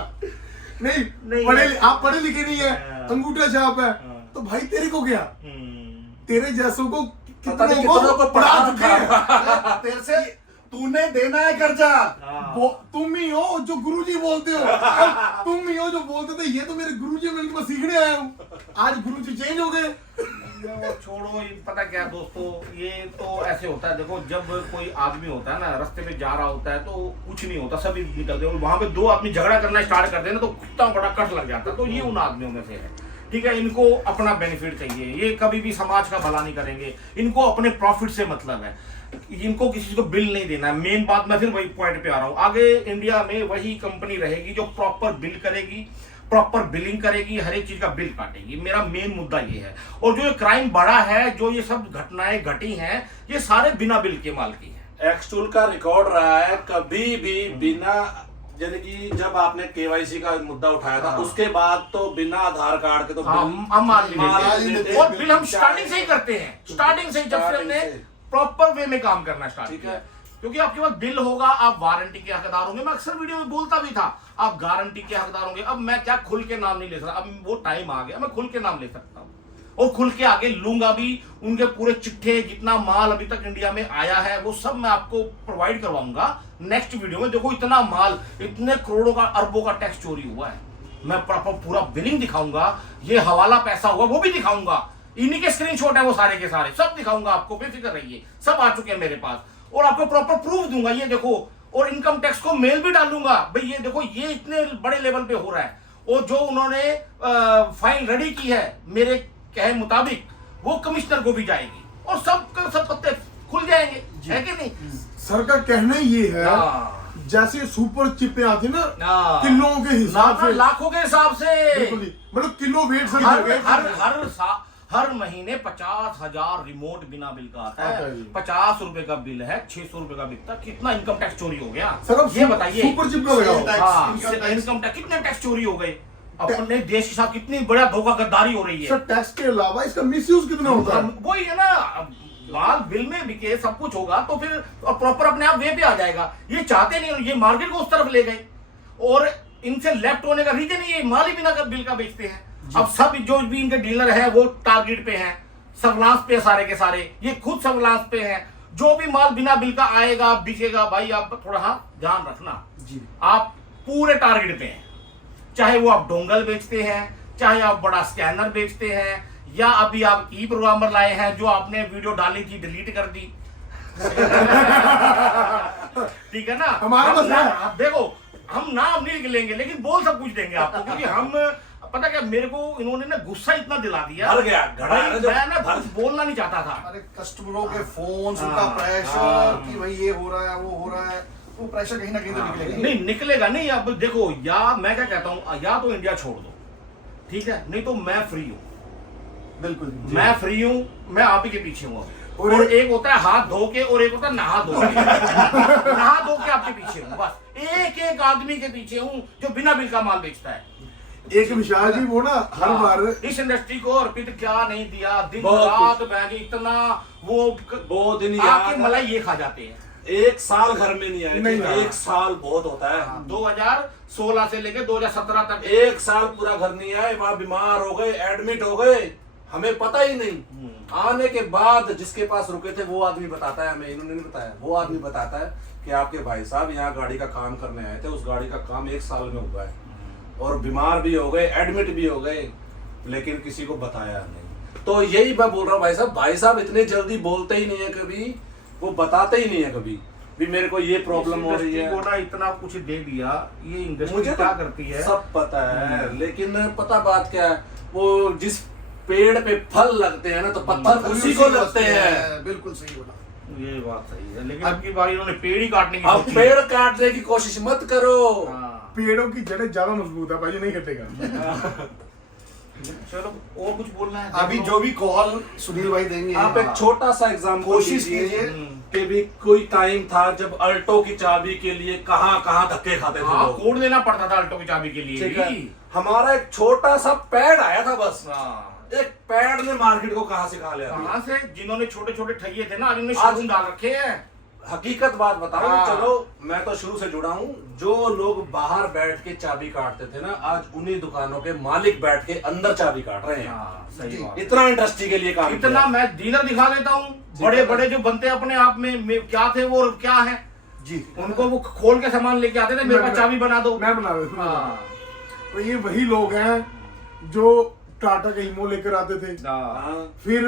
नहीं पढ़े, आप पढ़े लिखे नहीं है, अंगूठा छाप है, तो भाई तेरे को क्या, तेरे जैसों को पता नहीं कितनों कितनों को को पढ़ा पढ़ा चुके हैं। तेरे से तूने देना है कर्जा। तुम ही हो जो गुरुजी बोलते हो, और तुम ही हो जो बोलते थे ये तो मेरे गुरुजी, मैं इनको सीखने आया हूँ। आज गुरुजी चेंज हो गए। वो छोड़ो, ये पता क्या दोस्तों, ये तो ऐसे होता है। देखो जब कोई आदमी होता है ना, रास्ते में जा रहा होता है, तो कुछ नहीं होता, सभी निकलते हैं, वहां पे 2 आदमी झगड़ा करना स्टार्ट करते हैं ना, तो कितना बड़ा कट लग जाता है। तो ये उन आदमियों में से है, ठीक है। इनको अपना बेनिफिट चाहिए, ये कभी भी समाज का भला नहीं करेंगे, इनको अपने प्रॉफिट से मतलब है, इनको किसी को बिल नहीं देना है। मेन बात, मैं फिर वही पॉइंट पे आ रहा हूँ, आगे इंडिया में वही कंपनी रहेगी जो प्रॉपर बिल करेगी, प्रॉपर बिलिंग करेगी, हर एक चीज का बिल काटेगी। मेरा मेन मुद्दा ये है। और जो ये क्राइम बढ़ा है, जो ये सब घटनाएं घटी हैं, ये सारे बिना बिल के माल की है। एक्सटूल का रिकॉर्ड रहा है, कभी भी बिना, यानी कि जब आपने KYC का मुद्दा उठाया था, उसके बाद तो बिना आधार कार्ड के तो हम आदमी देते और बिल हम स्टार्टिंग से ही करते हैं, स्टार्टिंग से ही, जब से हमने प्रॉपर वे में काम करना स्टार्ट ठीक किया है। क्योंकि आपके पास बिल होगा, आप वारंटी के हकदार होंगे। मैं अक्सर वीडियो में बोलता भी था, आप गारंटी के हकदार होंगे। अब मैं क्या खुल के नाम नहीं ले सकता, अब वो टाइम आ गया, मैं खुल के नाम ले सकता हूँ और खुल के आगे लूंगा भी। उनके पूरे चिट्ठे, जितना माल अभी तक इंडिया में आया है, वो सब मैं आपको प्रोवाइड करवाऊंगा नेक्स्ट वीडियो में। देखो इतना माल, इतने करोड़ों का, अरबों का टैक्स चोरी हुआ है, मैं प्रॉपर पूरा बिलिंग दिखाऊंगा, ये हवाला पैसा हुआ वो भी दिखाऊंगा, इन्हीं के स्क्रीनशॉट है वो सारे के सारे, सब दिखाऊंगा आपको, बेफिक्र रहिए, सब आ चुके हैं मेरे पास। और आपको प्रॉपर प्रूफ दूंगा, ये देखो। और इनकम टैक्स को मेल भी डालूंगा, भाई ये देखो, ये इतने बड़े लेवल पे हो रहा है। और जो उन्होंने फाइल रेडी की है मेरे कहे मुताबिक, वो कमिश्नर को भी जाएगी और सब पत्ते खुल जाएंगे, है कि नहीं? सर का कहना ये है, हाँ। जैसे सुपर चिपें आती ना हाँ। किलो के हिसाब से, लाखों के हिसाब से, बिल्कुल जी, मतलब किलो वेट से हर महीने 50,000 रिमोट बिना बिल का आता है। 50 रुपए का बिल है, 600 रुपए का बिकता, कितना इनकम टैक्स चोरी हो गया? सर अब ये बताइए, सुपर चिप लगाओ। हाँ, इनकम टैक्स, कितने टैक्स चोरी हो गए अपने देश के साथ, कितनी बड़ा धोखा गद्दारी हो रही है। सर टैक्स के अलावा इसका मिसयूज कितना होता है? वही है ना, माल बिल में बिके, सब कुछ होगा तो फिर प्रॉपर अपने आप वे पे आ जाएगा। ये चाहते नहीं, ये मार्केट को उस तरफ ले गए और इनसे लेफ्ट होने का रीजन ये माल ही बिना बिल का बेचते हैं। अब सब जो भी इनके डीलर है वो टारगेट पे हैं, सर्विलांस पे सारे के सारे, ये खुद सर्विलांस पे हैं। जो भी माल बिना बिल का आएगा, बिकेगा, भाई आप थोड़ा ध्यान रखना जी, आप पूरे टारगेट पे हैं। चाहे वो आप डोंगल बेचते हैं, चाहे आप बड़ा स्कैनर बेचते हैं, या अभी आप ई प्रोग्रामर लाए हैं जो आपने वीडियो डाली थी डिलीट कर दी। ठीक है ना? हमारे पास देखो, हम नाम नहीं लेंगे लेकिन बोल सब कुछ देंगे आपको, क्योंकि हम, पता क्या, मेरे को इन्होंने ना गुस्सा इतना दिला दिया, भर गया, मैं ना कुछ बोलना नहीं चाहता था। अरे कस्टमरों के फोन, उनका प्रेशर कि भाई ये हो रहा है, वो हो रहा है, वो प्रेशर कहीं ना कहीं तो निकलेगा। नहीं निकलेगा नहीं। अब देखो, या मैं क्या कहता हूँ, या तो इंडिया छोड़ दो, ठीक है, नहीं तो मैं फ्री हूँ, बिल्कुल मैं फ्री हूँ, मैं आप ही के पीछे हूँ। और और एक होता है हाथ धो के और एक होता है नहा धो के। नहा धो के आपके पीछे हूँ, बस एक एक आदमी के पीछे हूँ जो बिना बिल का माल बेचता है। एक विशाल जी वो ना हर बार इस इंडस्ट्री को अर्पित क्या नहीं दिया, दिन बहुत रात बैठ इतना वो दिन आके याद है। मलाई ये खा जाते हैं। एक साल घर में नहीं आए नहीं थे, आया। एक साल बहुत होता है। 2016 से लेके 2017 तक एक साल पूरा घर नहीं आए, वहां बीमार हो गए, एडमिट हो गए, हमें पता ही नहीं। आने के बाद जिसके पास रुके थे वो आदमी बताता है हमें, इन्होंने नहीं बताया, वो आदमी बताता है कि आपके भाई साहब यहाँ गाड़ी का काम करने आए थे, उस गाड़ी का काम एक साल में हुआ है और बीमार भी हो गए, एडमिट भी हो गए, लेकिन किसी को बताया नहीं। तो यही मैं बोल रहा हूँ भाई साहब इतने जल्दी बोलते ही नहीं है, कभी वो बताते ही नहीं है कभी भी मेरे को ये प्रॉब्लम हो रही है। को ना इतना कुछ दे दिया, ये इंडस्ट्री मुझे क्या तो करती है सब पता है, लेकिन पता बात क्या है, वो जिस पेड़ पे फल लगते हैं ना तो पत्थर उसी को लगते हैं। बिल्कुल सही बोला। ये बात सही है, लेकिन अब की बार इन्होंने पेड़ ही काटने की अब सोची पेड़ काटने की कोशिश मत करो। हाँ। पेड़ों की जड़ें ज्यादा मजबूत है भाई, नहीं कटेगा। चलो और कुछ बोलना है? अभी जो भी कॉल सुनील भाई देंगे, आप एक छोटा सा एग्जाम्पल कोशिश कीजिए। कि भी कोई टाइम था जब अल्टो की चाबी के लिए कहाँ कहाँ धक्के खाते थे हाँ, लोग। कोड देना पड़ता था अल्टो की चाबी के लिए ठीक है, भी। हमारा एक छोटा सा पैड आया था बस, हाँ। एक पैड ने मार्केट को कहाँ से कहा लिया। कहाँ से जिन्होंने छोटे छोटे ठगिए थे ना, आज उन्होंने आज- शोरूम डाल रखे हैं। हकीकत बात बताऊं, हाँ। चलो मैं तो शुरू से जुड़ा हूं, जो लोग बाहर बैठ के चाबी काटते थे ना, आज उन्हीं दुकानों के मालिक बैठ के अंदर चाबी काट रहे हैं। हाँ, सही बात। इतना इंडस्ट्री के लिए काम इतना किया। मैं डीलर दिखा देता हूँ, बड़े बड़े जो बनते अपने आप में क्या थे वो और क्या है जी, उनको वो खोल के सामान लेके आते थे, मेरे पास चाबी बना दो। मैं बना रहा हूँ। हाँ। तो ये वही लोग हैं जो टाटा का ईमो लेकर आते थे, हाँ। फिर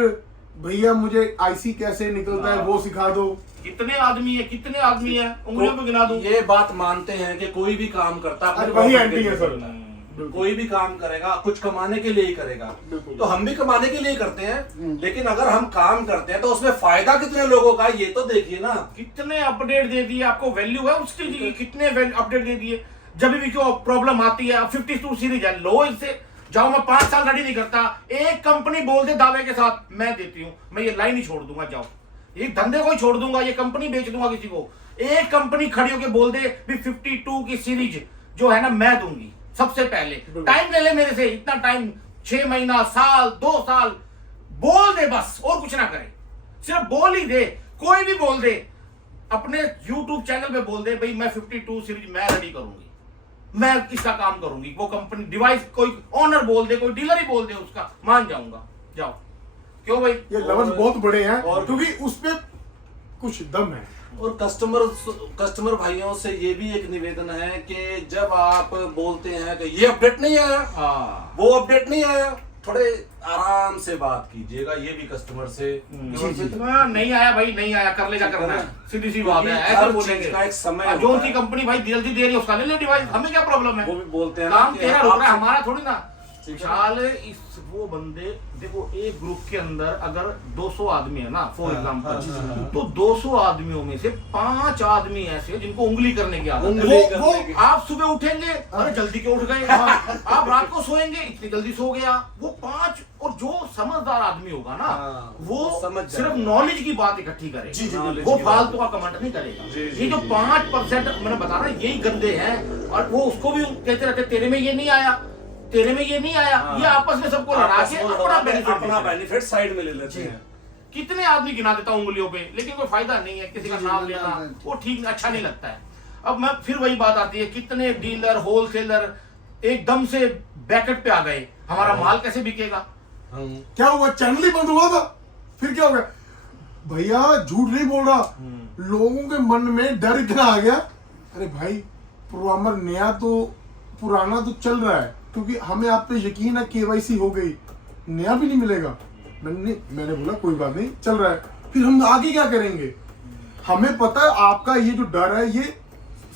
भैया मुझे आईसी कैसे निकलता है वो सिखा दो। कितने आदमी है, कितने आदमी है, उंगलियों पे गिना दूं। ये बात मानते हैं कि कोई भी काम करता अपने अरे वही profit के एंटी है लिए सर। करता है। कोई भी काम करेगा कुछ कमाने के लिए ही करेगा, बिल्कुल। तो हम भी कमाने के लिए ही करते हैं, लेकिन अगर हम काम करते हैं तो उसमें फायदा कितने लोगों का है ये तो देखिए ना। कितने अपडेट दे दिए, आपको वैल्यू है उस चीज की, कितने अपडेट दे दिए। जब भी क्यों प्रॉब्लम आती है, 52 सीरीज है, लो इससे जाओ, मैं 5 साल रेडी नहीं करता, एक कंपनी बोल दे दावे के साथ मैं देती हूँ, मैं ये लाइन ही छोड़ दूंगा, जाओ ये धंधे को ही छोड़ दूंगा, ये कंपनी बेच दूंगा किसी को। एक कंपनी खड़ी होके बोल दे भी 52 की सीरीज जो है ना मैं दूंगी सबसे पहले, टाइम ले ले मेरे से, इतना टाइम 6 महीना, साल, 2 साल, बोल दे बस, और कुछ ना करे, सिर्फ बोल ही दे। कोई भी बोल दे, अपने YouTube चैनल पे बोल दे भाई मैं 52 सीरीज मैं रेडी करूंगी, मैं इसका काम करूंगी, वो कंपनी डिवाइस कोई ऑनर बोल दे, कोई डीलर ही बोल दे, उसका मान जाऊंगा, जाओ। क्यों भाई? ये लफ्ज बहुत बड़े हैं और- क्योंकि उस पे कुछ दम है। और कस्टमर भाइयों से ये भी एक निवेदन है कि जब आप बोलते हैं कि ये अपडेट नहीं आया, हाँ, वो अपडेट नहीं आया, थोड़े आराम से बात कीजिएगा, ये भी कस्टमर से। हाँ, नहीं आया भाई, नहीं आया, कर ले जा करना है, सीधी सी बात है, क्योंकि ऐसे हर बोलेंगे। चीज का एक समय हाँ, जो होता उनकी है। कंपनी भाई जल्दी दे रही है उसका ले ले डिवाइस, हमें क्या प्रॉब्लम है? वो भी बोलते हैं ना काम कि तेरा रुक रहा है, आपसे- हमारा थोड़ी ना। ठीक है। विशाल इस वो बंदे देखो, एक ग्रुप के अंदर अगर 200 आदमी है ना फॉर एग्जांपल, तो 200 आदमियों में से 5 आदमी ऐसे हैं जिनको उंगली करने की आदत है। उंगली करने वो की। आप सुबह उठेंगे, अरे जल्दी क्यों उठ गए, आप रात को सोएंगे, इतनी जल्दी सो गया, वो 5। और जो समझदार आदमी होगा ना, हाँ, वो समझ सिर्फ जाएगा। नॉलेज की बात इकट्ठी करेगा, जी, जी, knowledge वो की बात। फालतू का कमेंट नहीं करेगा। जी, जी, ये जो जी। 5% मैंने बता रहा यही गंदे हैं, और वो उसको भी कहते रहते तेरे में ये नहीं आया, तेरे में ये नहीं आया, हाँ। ये आपस में सबको लड़ा आपस के में अपना लड़ा के बेनिफिट अपना बेनिफिट साइड में ले लेते हैं। कितने आदमी गिना देता हूं उंगलियों पे, लेकिन कोई फायदा नहीं है, किसी का जी, नाम जी, लेना जी। वो ठीक अच्छा नहीं लगता है। अब मैं फिर वही बात आती है, कितने डीलर होलसेलर एकदम से बैकेट पे आ गए, हमारा माल कैसे बिकेगा? क्या हुआ, चैनल ही बंद हुआ था, फिर क्या हो गया? भैया झूठ नहीं बोल रहा, लोगों के मन में डर इतना आ गया, अरे भाई प्रोग्रामर नया तो पुराना तो चल रहा है, क्योंकि हमें आप पे यकीन है, केवाईसी हो गई, नया भी नहीं मिलेगा। मैंने बोला कोई बात नहीं, चल रहा है, फिर हम आगे क्या करेंगे? हमें पता है आपका ये जो डर है ये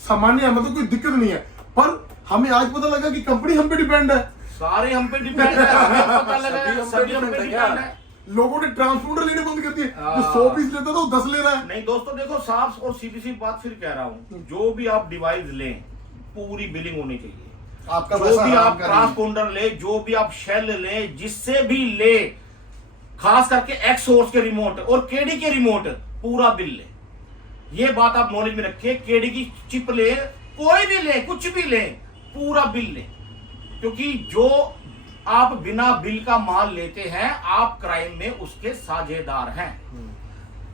सामान्य है, मतलब कोई दिक्कत नहीं है, पर हमें आज पता लगा कि कंपनी हम पे डिपेंड है। सारे हम पे डिपेंड है, हमें पता लगा है, सभी हम पे सभी हम पे depend है डिपेंड है। लोगों ने ट्रांसपोर्टर लेने बंद कर दिए। जो 100 पीस लेता था वो 10 ले रहा है। नहीं दोस्तों देखो, साफ और सीधी सी बात फिर कह रहा हूँ, जो भी आप डिवाइस लें पूरी बिलिंग होनी चाहिए। आपका जो पैसा भी हराम आप कर ट्रांसपोंडर ले, जो भी आप शेल ले, जिससे भी ले, खास करके एक्स सोर्स के रिमोट और केडी के रिमोट, पूरा बिल ले। ये बात आप नॉलेज में रखिए। केडी की चिप ले, कोई भी ले, कुछ भी ले, पूरा बिल ले। क्योंकि जो आप बिना बिल का माल लेते हैं, आप क्राइम में उसके साझेदार हैं।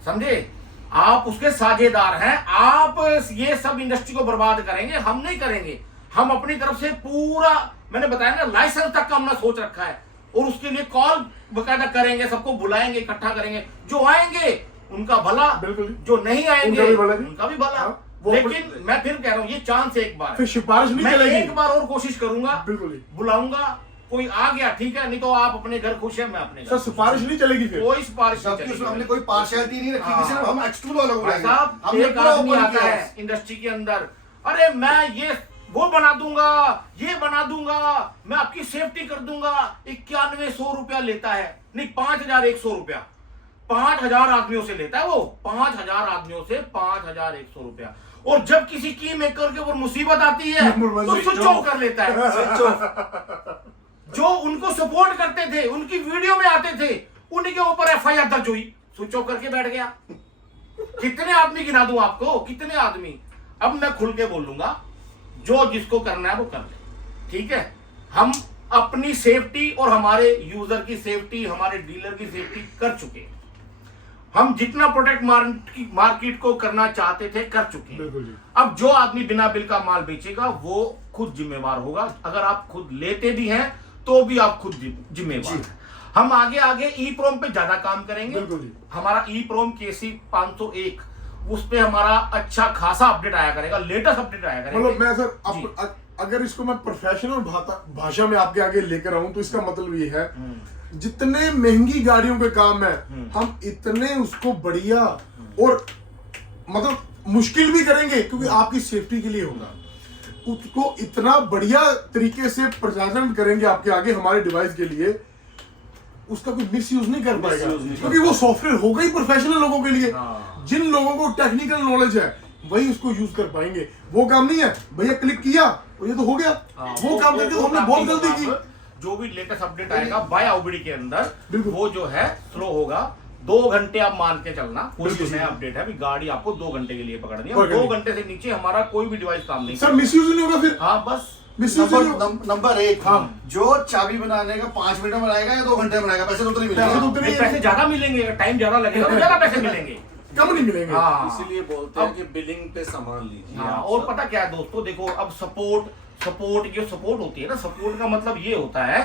समझे? आप उसके साझेदार हैं। आप ये सब इंडस्ट्री को बर्बाद करेंगे, हम नहीं करेंगे। हम अपनी तरफ से पूरा, मैंने बताया ना, लाइसेंस तक का हमने सोच रखा है, और उसके लिए कॉल बकायदा करेंगे, सबको बुलाएंगे, इकट्ठा करेंगे। जो आएंगे उनका भला, बिल्कुल। जो नहीं आएंगे उनका भी भला। हाँ, लेकिन मैं फिर कह रहा हूँ, ये चांस एक बार फिर सिफारिश नहीं मैं चलेगी। एक बार और कोशिश करूंगा, बिल्कुल। बुलाऊंगा, कोई आ गया ठीक है, नहीं तो आप अपने घर खुश है, मैं अपने घर सर खुश सिफारिश नहीं चलेगी फिर। हूं। कोई सिफारिश नहीं जबकि उसमें चलेगी। हमने कोई पार्शियलिटी नहीं रखी, हाँ। सिर्फ हम एक्सट्रूल वालों को भाई बुलाएंगे। साहब, हमने एक पूरा आदमी ओपन आता किया है इंडस्ट्री के अंदर, अरे मैं ये वो बना दूंगा, ये बना दूंगा, मैं आपकी सेफ्टी कर दूंगा, 9100 रुपया लेता है, नहीं 5100 रुपया, 5000 आदमियों से लेता है वो, 5000 आदमियों से 5100 रुपया। और जब किसी की मेकर के ऊपर मुसीबत आती है तो स्विच ऑफ कर लेता है। Switch off. जो उनको सपोर्ट करते थे, उनकी वीडियो में आते थे, उनके ऊपर एफआईआर दर्ज हुई, स्विच ऑफ करके बैठ गया। कितने आदमी गिना दूं आपको, कितने आदमी? अब मैं खुल के बोलूंगा, जो जिसको करना है वो कर ले, ठीक है? हम अपनी सेफ्टी और हमारे यूजर की सेफ्टी, हमारे डीलर की सेफ्टी कर चुके हैं। हम जितना प्रोटेक्ट मार्केट को करना चाहते थे कर चुके हैं। बिल्कुल जी। अब जो आदमी बिना बिल का माल बेचेगा वो खुद जिम्मेवार होगा। अगर आप खुद लेते भी हैं तो भी आप खुद जिम्मेवार हैं। हम आगे आगे ई प्रोम पे ज्यादा काम करेंगे। बिल्कुल जी। हमारा ई प्रोम केसी 501, उस पे हमारा अच्छा खासा अपडेट आया करेगा, लेटेस्ट अपडेट आया करेगा। मतलब मैं सर अगर इसको मैं प्रोफेशनल भाषा में आपके आगे लेकर आऊं तो इसका मतलब ये है, जितने महंगी गाड़ियों के काम है, हम इतने उसको बढ़िया और मतलब मुश्किल भी करेंगे, क्योंकि आपकी सेफ्टी के लिए होगा। उसको इतना बढ़िया तरीके से प्रेजेंट करेंगे आपके आगे हमारे डिवाइस के लिए, उसका कोई मिस यूज नहीं कर पाएगा, क्योंकि वो सॉफ्टवेयर होगा ही प्रोफेशनल लोगों के लिए। जिन लोगों को टेक्निकल नॉलेज है वही उसको यूज कर पाएंगे। वो काम नहीं है भैया क्लिक किया और ये तो हो गया, वो काम करके तो हमने बहुत गलती की। जो भी लेटेस्ट अपडेट आएगा बाय आउबडी के अंदर, बिल्कुल। वो जो है स्लो होगा। 2 घंटे आप मान के चलना, कोई भी नया अपडेट है, अभी गाड़ी आपको 2 घंटे के लिए पकड़नी है। 2 घंटे से नीचे हमारा कोई भी डिवाइस काम नहीं सर मिस यूज नहीं होगा फिर। हाँ बस नंबर 1, जो चाबी बनाने का 5 मिनट में बनाएगा या 2 घंटे में बनाएगा, पैसे तो उतने मिलेंगे। पैसे ज्यादा मिलेंगे, टाइम ज्यादा लगेगा तो ज्यादा पैसे मिलेंगे, कम नहीं मिलेंगे। हाँ। इसीलिए बोलते हैं कि बिलिंग पे सामान लीजिए। हाँ, और पता क्या है दोस्तों, देखो अब सपोर्ट जो सपोर्ट होती है ना, सपोर्ट का मतलब ये होता है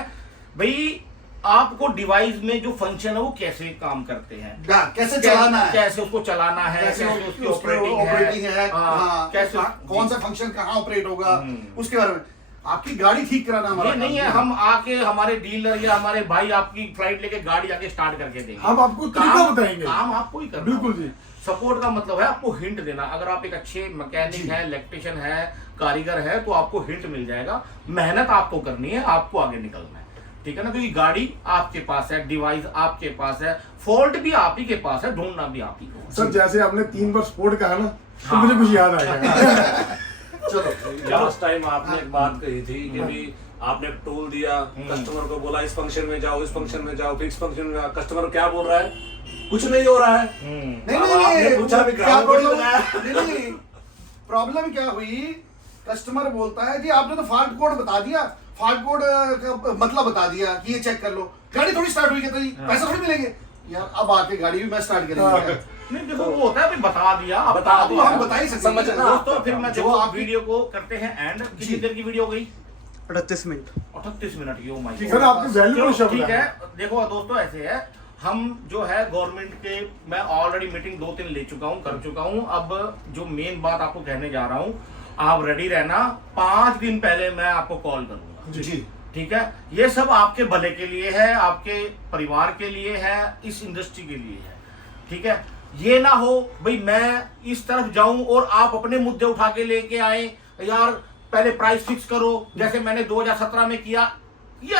भाई आपको डिवाइस में जो फंक्शन है वो कैसे काम करते हैं, कैसे चलाना है, कैसे उसको चलाना है, कैसे उसकी ऑपरेटिंग है, कैसे कौन सा फंक्शन कहाँ ऑपरेट होगा, उसके बारे में। आपकी गाड़ी ठीक कराना हमारा ये नहीं है हम आके हमारे डीलर या हमारे भाई आपकी फ्लाइट लेके गाड़ी आके स्टार्ट करके देंगे। हम आपको तरीका बताएंगे, काम आपको ही करना। बिल्कुल जी। सपोर्ट का मतलब है आपको हिंट देना। अगर आप एक अच्छे मैकेनिक है, इलेक्ट्रिशियन है, कारीगर है, तो आपको हिंट मिल जाएगा। मेहनत आपको करनी है, आपको आगे निकलना है, ठीक है ना? क्योंकि गाड़ी आपके पास है, डिवाइस आपके पास है, फॉल्ट भी आप ही के पास है, ढूंढना भी आप ही को। सर जैसे आपने 3 बार स्पोर्ट कहा ना, तो मुझे कुछ याद आया। चलो, लास्ट टाइम आपने एक बात कही थी कि भी आपने टूल दिया, कस्टमर को बोला इस फंक्शन में जाओ, इस फंक्शन में जाओ, फिक्स फंक्शन में जाओ। कस्टमर क्या बोल रहा है? कुछ नहीं हो रहा है। नहीं, पूछा भी क्या ग्राहक नहीं, प्रॉब्लम क्या हुई? कस्टमर बोलता है जी आपने तो फॉल्ट कोड बता दिया, फॉल्ट कोड का मतलब बता दिया कि ये चेक कर लो। गाड़ी थोड़ी स्टार्ट हुई, कहता जी पैसे थोड़ी मिलेंगे यार। अब आके गाड़ी भी मैं स्टार्ट करेंगे। नहीं देखो वो होता है अभी बता दिया, हम बता ही सकते हैं। समझना दोस्तों। फिर मैं जो जो आप वीडियो को करते हैं एंड, कितनी देर की वीडियो हो गई? 38 मिनट 38 मिनट की। ओ माय सर आपने वैल्यूएबल शब्द ठीक है। है। देखो दोस्तों ऐसे है, हम जो है गवर्नमेंट के, मैं ऑलरेडी मीटिंग 2-3 ले चुका हूँ, कर चुका हूँ। अब जो मेन बात आपको कहने जा रहा हूँ, आप रेडी रहना। 5 दिन पहले मैं आपको कॉल करूंगा जी, ठीक है? ये सब आपके भले के लिए है, आपके परिवार के लिए है, इस इंडस्ट्री के लिए है, ठीक है? ये ना हो भाई मैं इस तरफ जाऊं और आप अपने मुद्दे उठा के लेके आए, यार पहले प्राइस फिक्स करो, जैसे मैंने 2017 में किया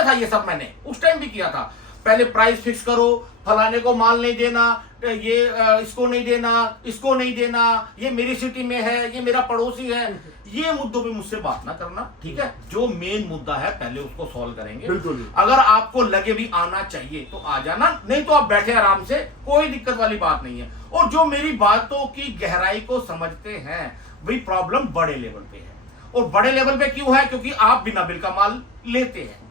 था। ये सब मैंने उस टाइम भी किया था। पहले प्राइस फिक्स करो, फलाने को माल नहीं देना, ये इसको नहीं देना, इसको नहीं देना, ये मेरी सिटी में है, ये मेरा पड़ोसी है, ये मुद्दों पे मुझसे बात ना करना, ठीक है। जो मेन मुद्दा है पहले उसको सॉल्व करेंगे। बिल्कुल। अगर आपको लगे भी आना चाहिए तो आ जाना, नहीं तो आप बैठे आराम से, कोई दिक्कत वाली बात नहीं है। और जो मेरी बातों की गहराई को समझते हैं वही प्रॉब्लम बड़े लेवल पे है। और बड़े लेवल पे क्यों है? क्योंकि आप बिना बिल का माल लेते हैं,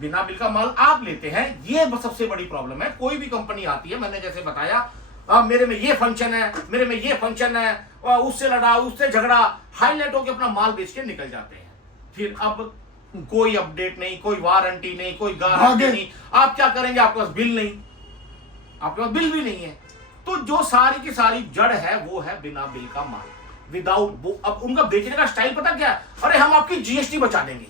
बिना बिल का माल आप लेते हैं, ये सबसे बड़ी प्रॉब्लम है। कोई भी कंपनी आती है, मैंने जैसे बताया मेरे में ये फंक्शन है, मेरे में ये फंक्शन है, उससे लड़ा, उससे झगड़ा, हाईलाइट होकर अपना माल बेच के निकल जाते हैं। फिर अब कोई अपडेट नहीं, कोई वारंटी नहीं, कोई गारंटी नहीं। आप क्या करेंगे? आपके पास बिल नहीं, आपके पास बिल भी नहीं है। तो जो सारी की सारी जड़ है वो है बिना बिल का माल, विदाउट वो। अब उनका बेचने का स्टाइल पता क्या है? अरे हम आपकी जीएसटी बचा देंगे,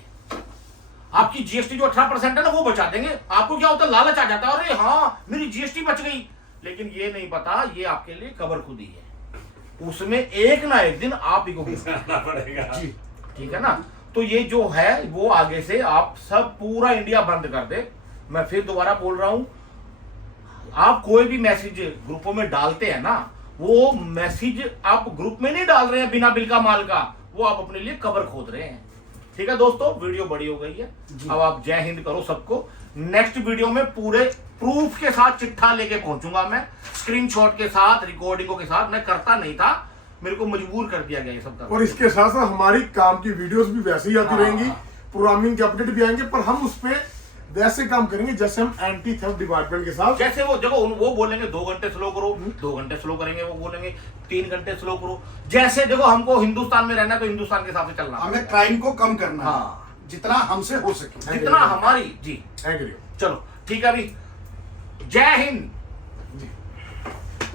आपकी जीएसटी जो 18% है ना वो बचा देंगे। आपको क्या होता है? लालच आ जाता है, अरे हाँ मेरी जीएसटी बच गई। लेकिन ये नहीं पता ये आपके लिए कबर खुदी है, उसमें एक ना एक दिन आप ही को घुसना पड़ेगा जी, ठीक है ना। तो ये जो है वो आगे से आप सब पूरा इंडिया बंद कर दे। मैं फिर दोबारा बोल रहा हूं, आप कोई भी मैसेज ग्रुपों में डालते हैं ना, वो मैसेज आप ग्रुप में नहीं डाल रहे हैं बिना बिल का माल का, वो आप अपने लिए कबर खोद रहे हैं। ठीक है दोस्तों, वीडियो बड़ी हो गई है, अब आप जय हिंद करो सबको। नेक्स्ट वीडियो में पूरे प्रूफ के साथ चिट्ठा लेके पहुंचूंगा मैं, स्क्रीनशॉट के साथ, रिकॉर्डिंगों के साथ। मैं करता नहीं था, मेरे को मजबूर कर दिया गया ये सब करना। और इसके साथ साथ हमारी काम की वीडियोस भी वैसे ही आती रहेंगी, प्रोग्रामिंग के अपडेट भी आएंगे, पर हम उस पे वैसे काम करेंगे जैसे हम एंटी थेफ्ट डिपार्टमेंट के साथ। जैसे वो देखो, वो बोलेंगे 2 घंटे स्लो करो, 2 घंटे स्लो करेंगे, वो बोलेंगे 3 घंटे स्लो करो। जैसे देखो हमको हिंदुस्तान में रहना है तो हिंदुस्तान के हिसाब से चलना, हमें क्राइम को कम करना है, हाँ, जितना हमसे हो सके, जितना हमारी जी। एग्री। चलो ठीक है अभी, जय हिंद जी।